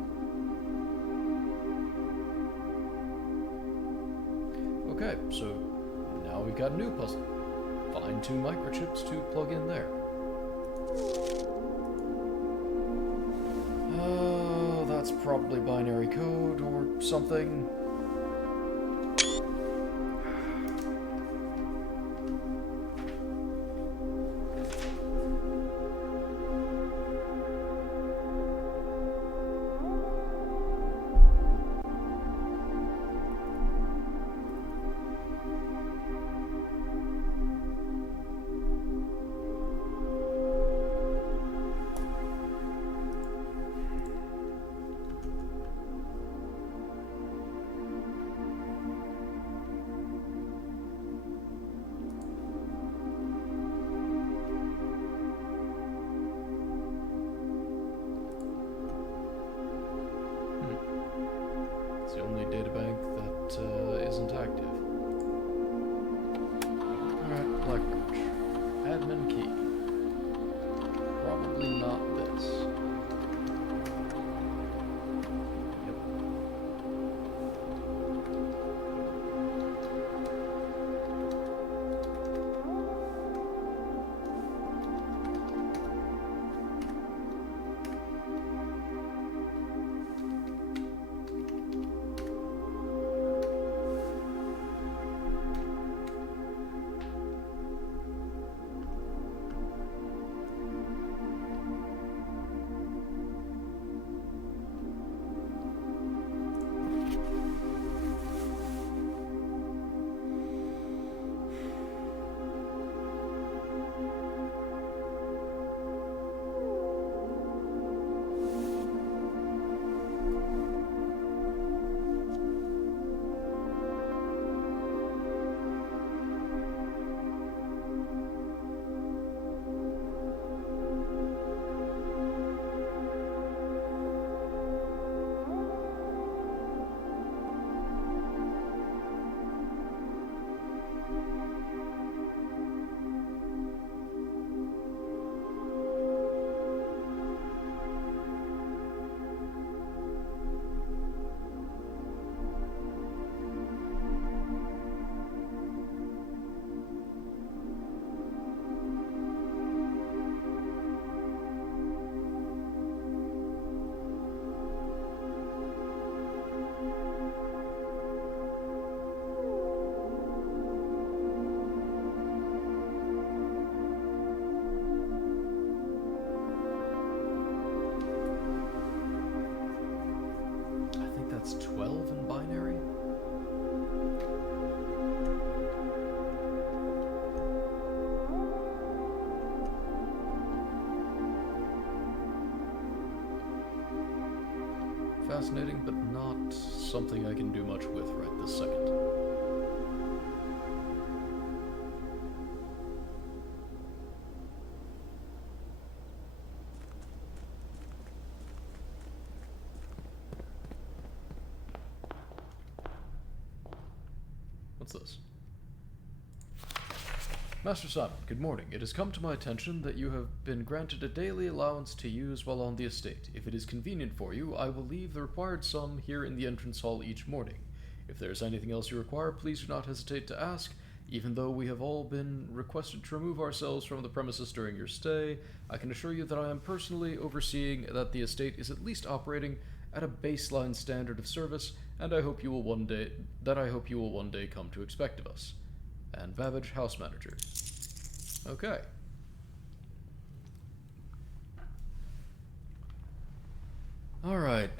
Okay, so now we've got a new puzzle. Find 2 microchips to plug in there. Oh, that's probably binary code or something. It's the only databank that isn't active. Alright, Blackbirch. Admin key. Probably not this. Yep. fascinating, but not something I can do much with right this second. What's this? Master Simon, good morning. It has come to my attention that you have been granted a daily allowance to use while on the estate. If it is convenient for you, I will leave the required sum here in the entrance hall each morning. If there is anything else you require, please do not hesitate to ask. Even though we have all been requested to remove ourselves from the premises during your stay, I can assure you that I am personally overseeing that the estate is at least operating at a baseline standard of service, and I hope you will one day come to expect of us. And Babbage, house manager. Okay. Alright.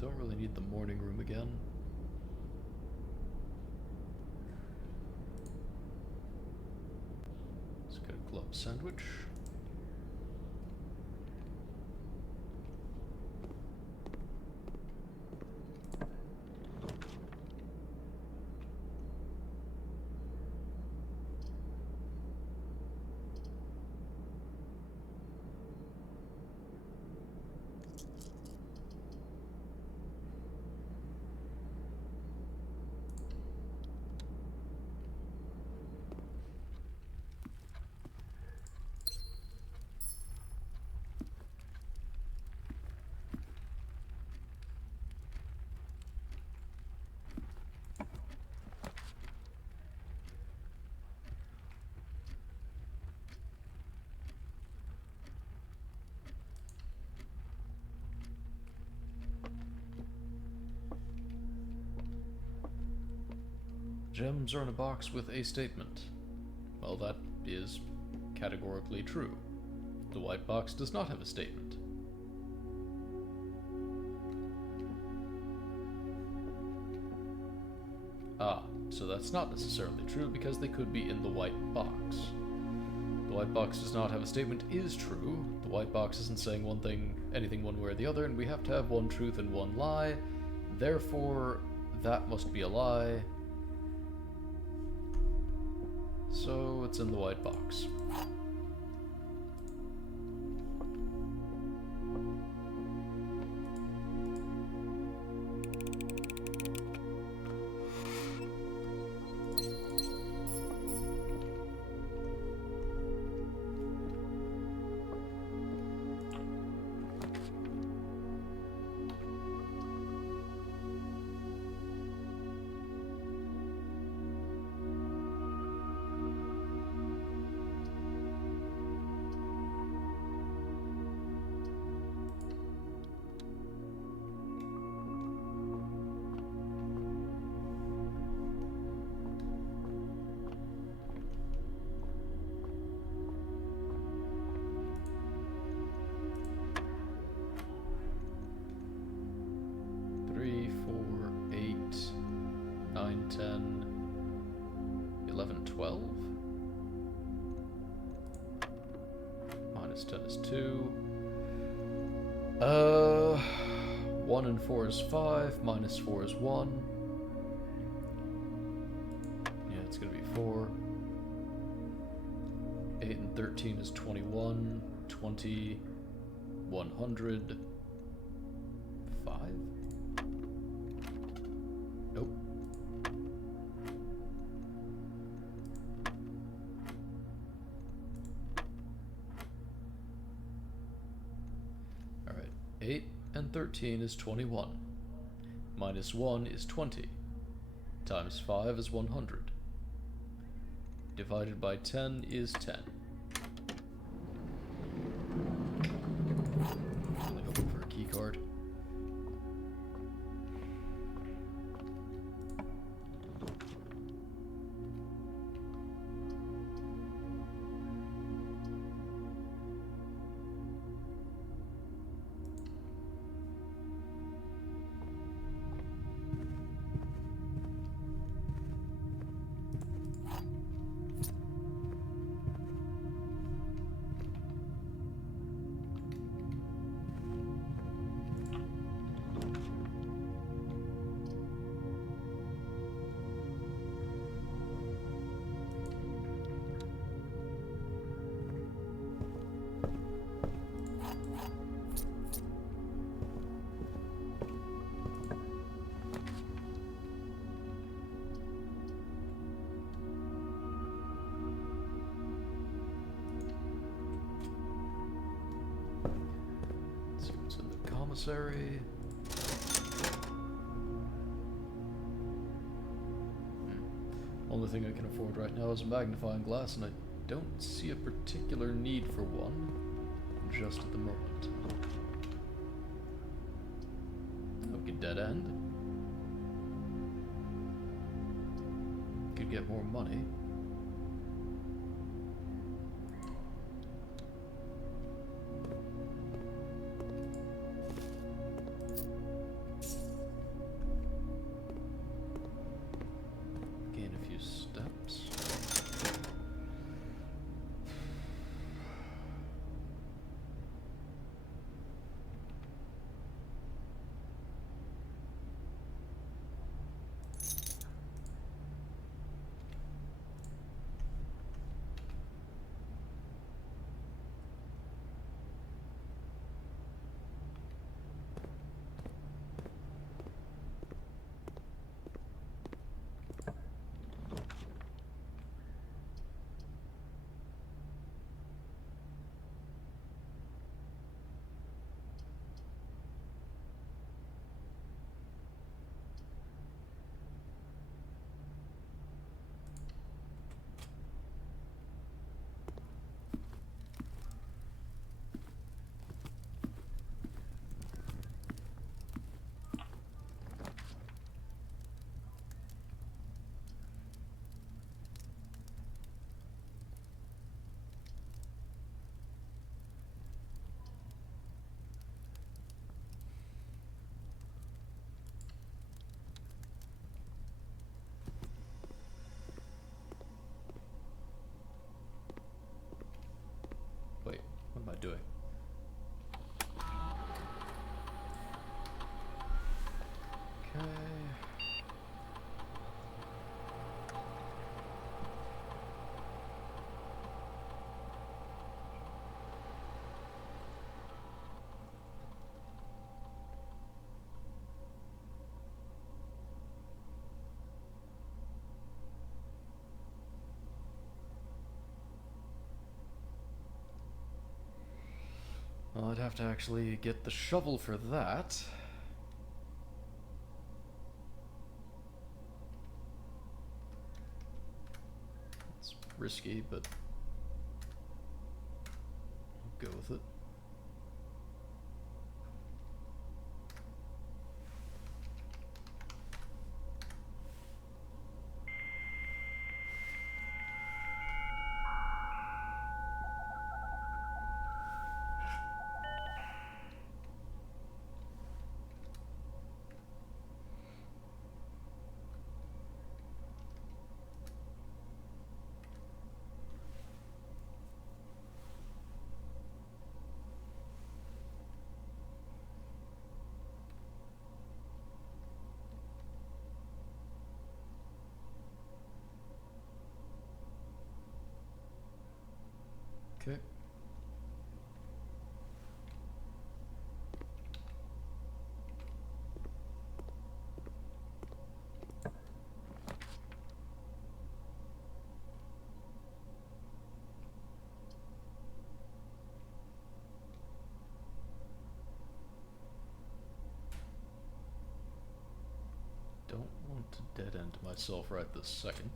Don't really need the morning room again. Let's get a club sandwich. Gems are in a box with a statement. Well, that is categorically true. The white box does not have a statement. Ah, so that's not necessarily true because they could be in the white box. The white box does not have a statement is true. The white box isn't saying anything one way or the other, and we have to have one truth and one lie. Therefore, that must be a lie. So it's in the white box. 10, 11, 12. Minus 10 is 2. 1 and 4 is 5, minus 4 is 1. Yeah, it's gonna be 4. 8 and 13 is 21, 20, 100, 5? Nope. Alright, 8 and 13 is 21, minus 1 is 20, times 5 is 100, divided by 10 is 10. Really hoping for a key card. See what's in the commissary. Only thing I can afford right now is a magnifying glass, and I don't see a particular need for one just at the moment. Okay, dead end. Could get more money. Gain a few steps. Wait, what am I doing? Okay. Well, I'd have to actually get the shovel for that. It's risky, but I'll go with it. Okay. Don't want to dead end myself right this second.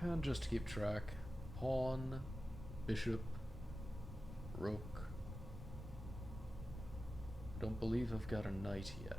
And just to keep track, pawn, bishop, rook. Don't believe I've got a knight yet.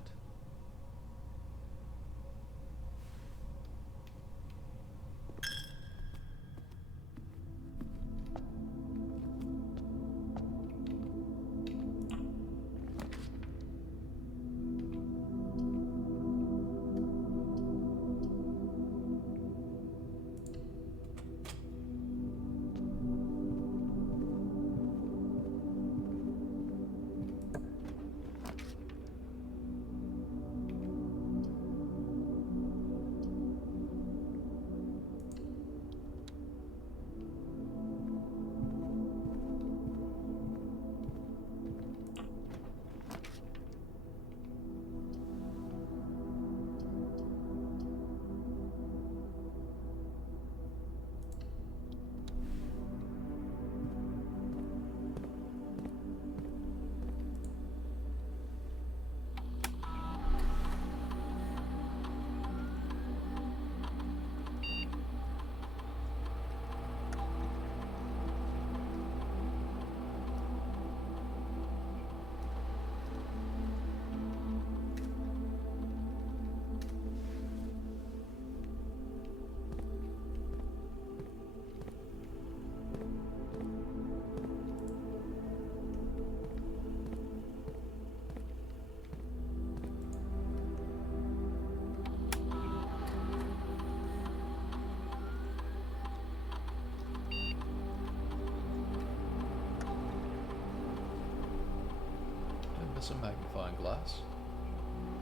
A magnifying glass.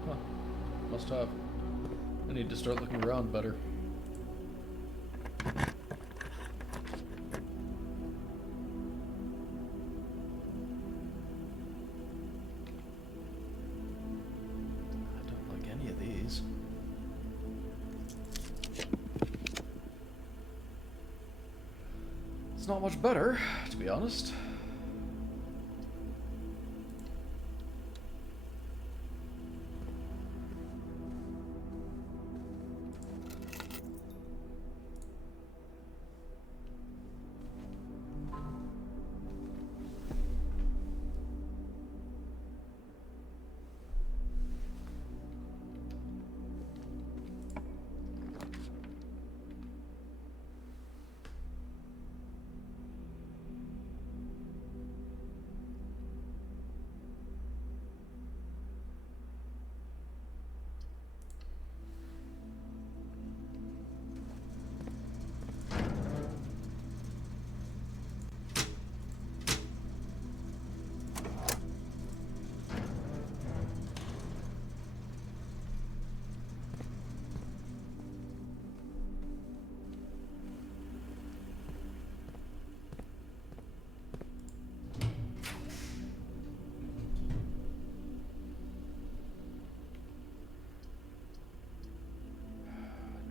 Huh. Must have. I need to start looking around better. I don't like any of these. It's not much better, to be honest.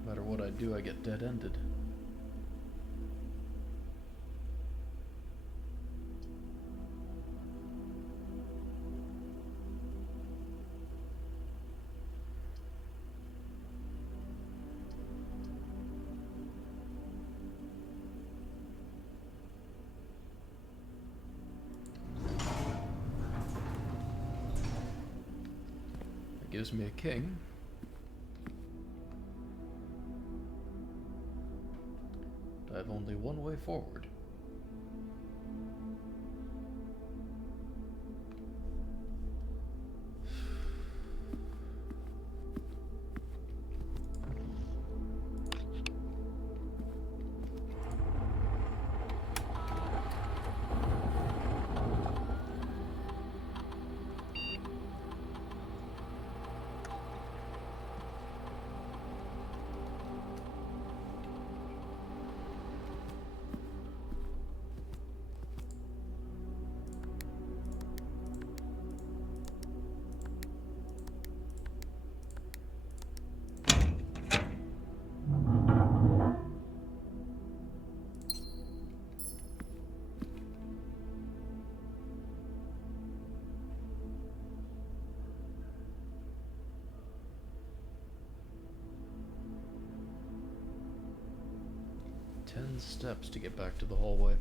No matter what I do, I get dead-ended. It gives me a king. I have only one way forward. 10 steps to get back to the hallway.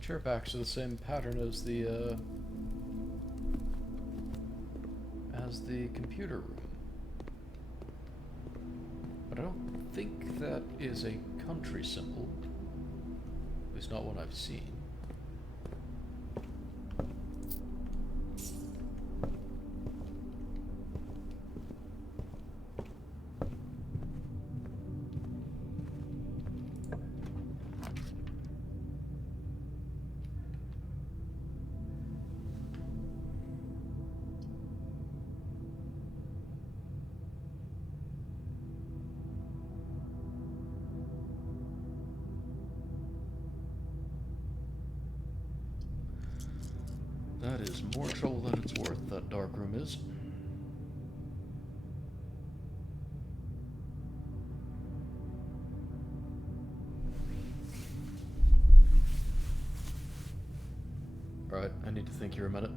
Chair backs to the same pattern as the computer room. But I don't think that is a country symbol. At least not one I've seen. That is more trouble than it's worth, that dark room is. Alright, I need to think here a minute.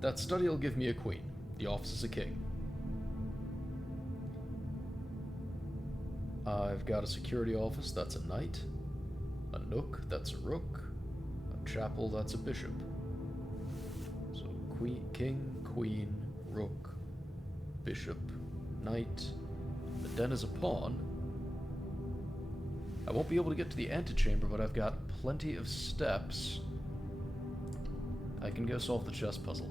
That study will give me a queen. The office is a king. I've got a security office, that's a knight. A nook, that's a rook. A chapel, that's a bishop. So queen, king, queen, rook, bishop, knight. The den is a pawn. I won't be able to get to the antechamber, but I've got plenty of steps. I can go solve the chess puzzle.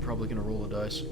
I'm probably gonna roll a dice.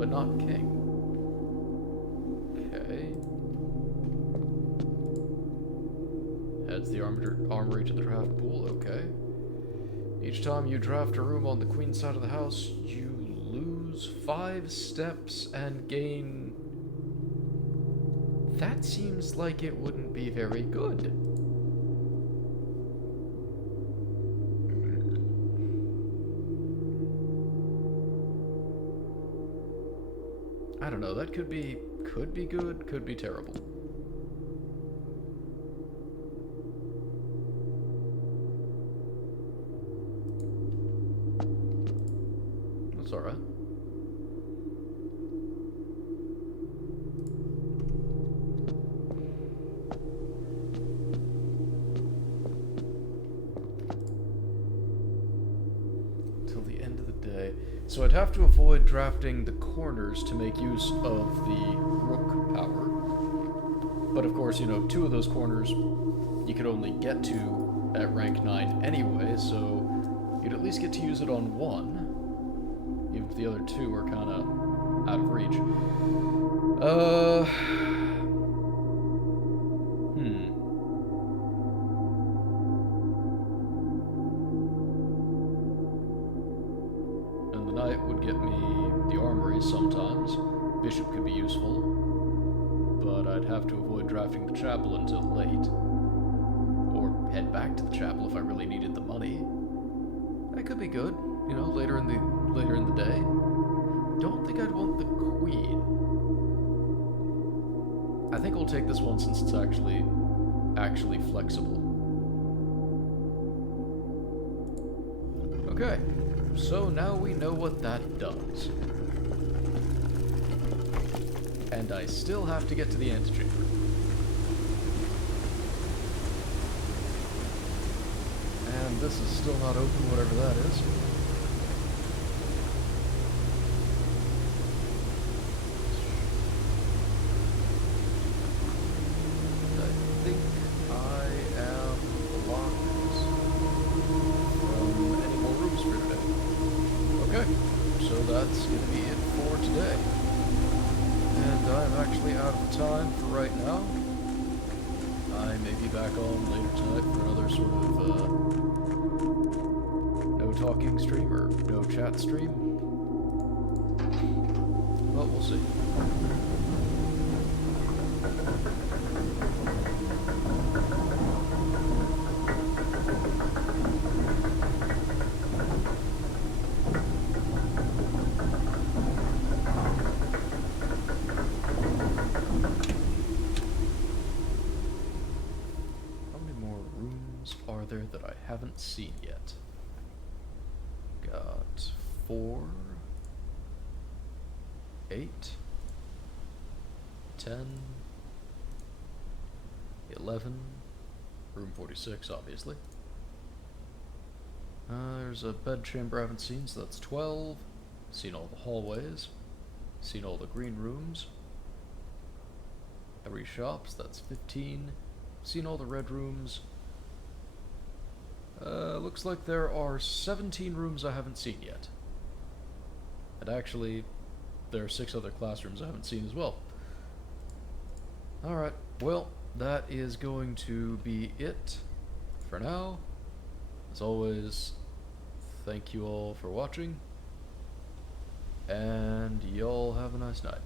but not king. Okay. Adds the armory to the draft pool, okay. Each time you draft a room on the queen side of the house, you lose 5 steps and gain... That seems like it wouldn't be very good. I don't know, that could be good, could be terrible. That's alright. Till the end of the day. So I'd have to avoid drafting the corners to make use of the rook power. But of course, you know, 2 of those corners you could only get to at rank 9 anyway, so you'd at least get to use it on 1. Even if the other 2 are kind of out of reach. And the knight would get me the armory sometimes. Bishop could be useful. But I'd have to avoid drafting the chapel until late. Or head back to the chapel if I really needed the money. That could be good, you know, later in the day. Don't think I'd want the queen. I think I'll take this one since it's actually flexible. Okay, so now we know what that does. And I still have to get to the antechamber. And this is still not open, whatever that is. I think I am blocked from any more rooms for today. Okay, so that's going to be it for today. And I'm actually out of time for right now. I may be back on later tonight for another sort of no talking stream or no chat stream. But we'll see. That I haven't seen yet. Got 4, 8, 10, 11, room 46 obviously. There's a bedchamber I haven't seen, so that's 12. Seen all the hallways. Seen all the green rooms. 3 shops, that's 15. Seen all the red rooms. Looks like there are 17 rooms I haven't seen yet. And actually, there are 6 other classrooms I haven't seen as well. Alright, well, that is going to be it for now. As always, thank you all for watching. And y'all have a nice night.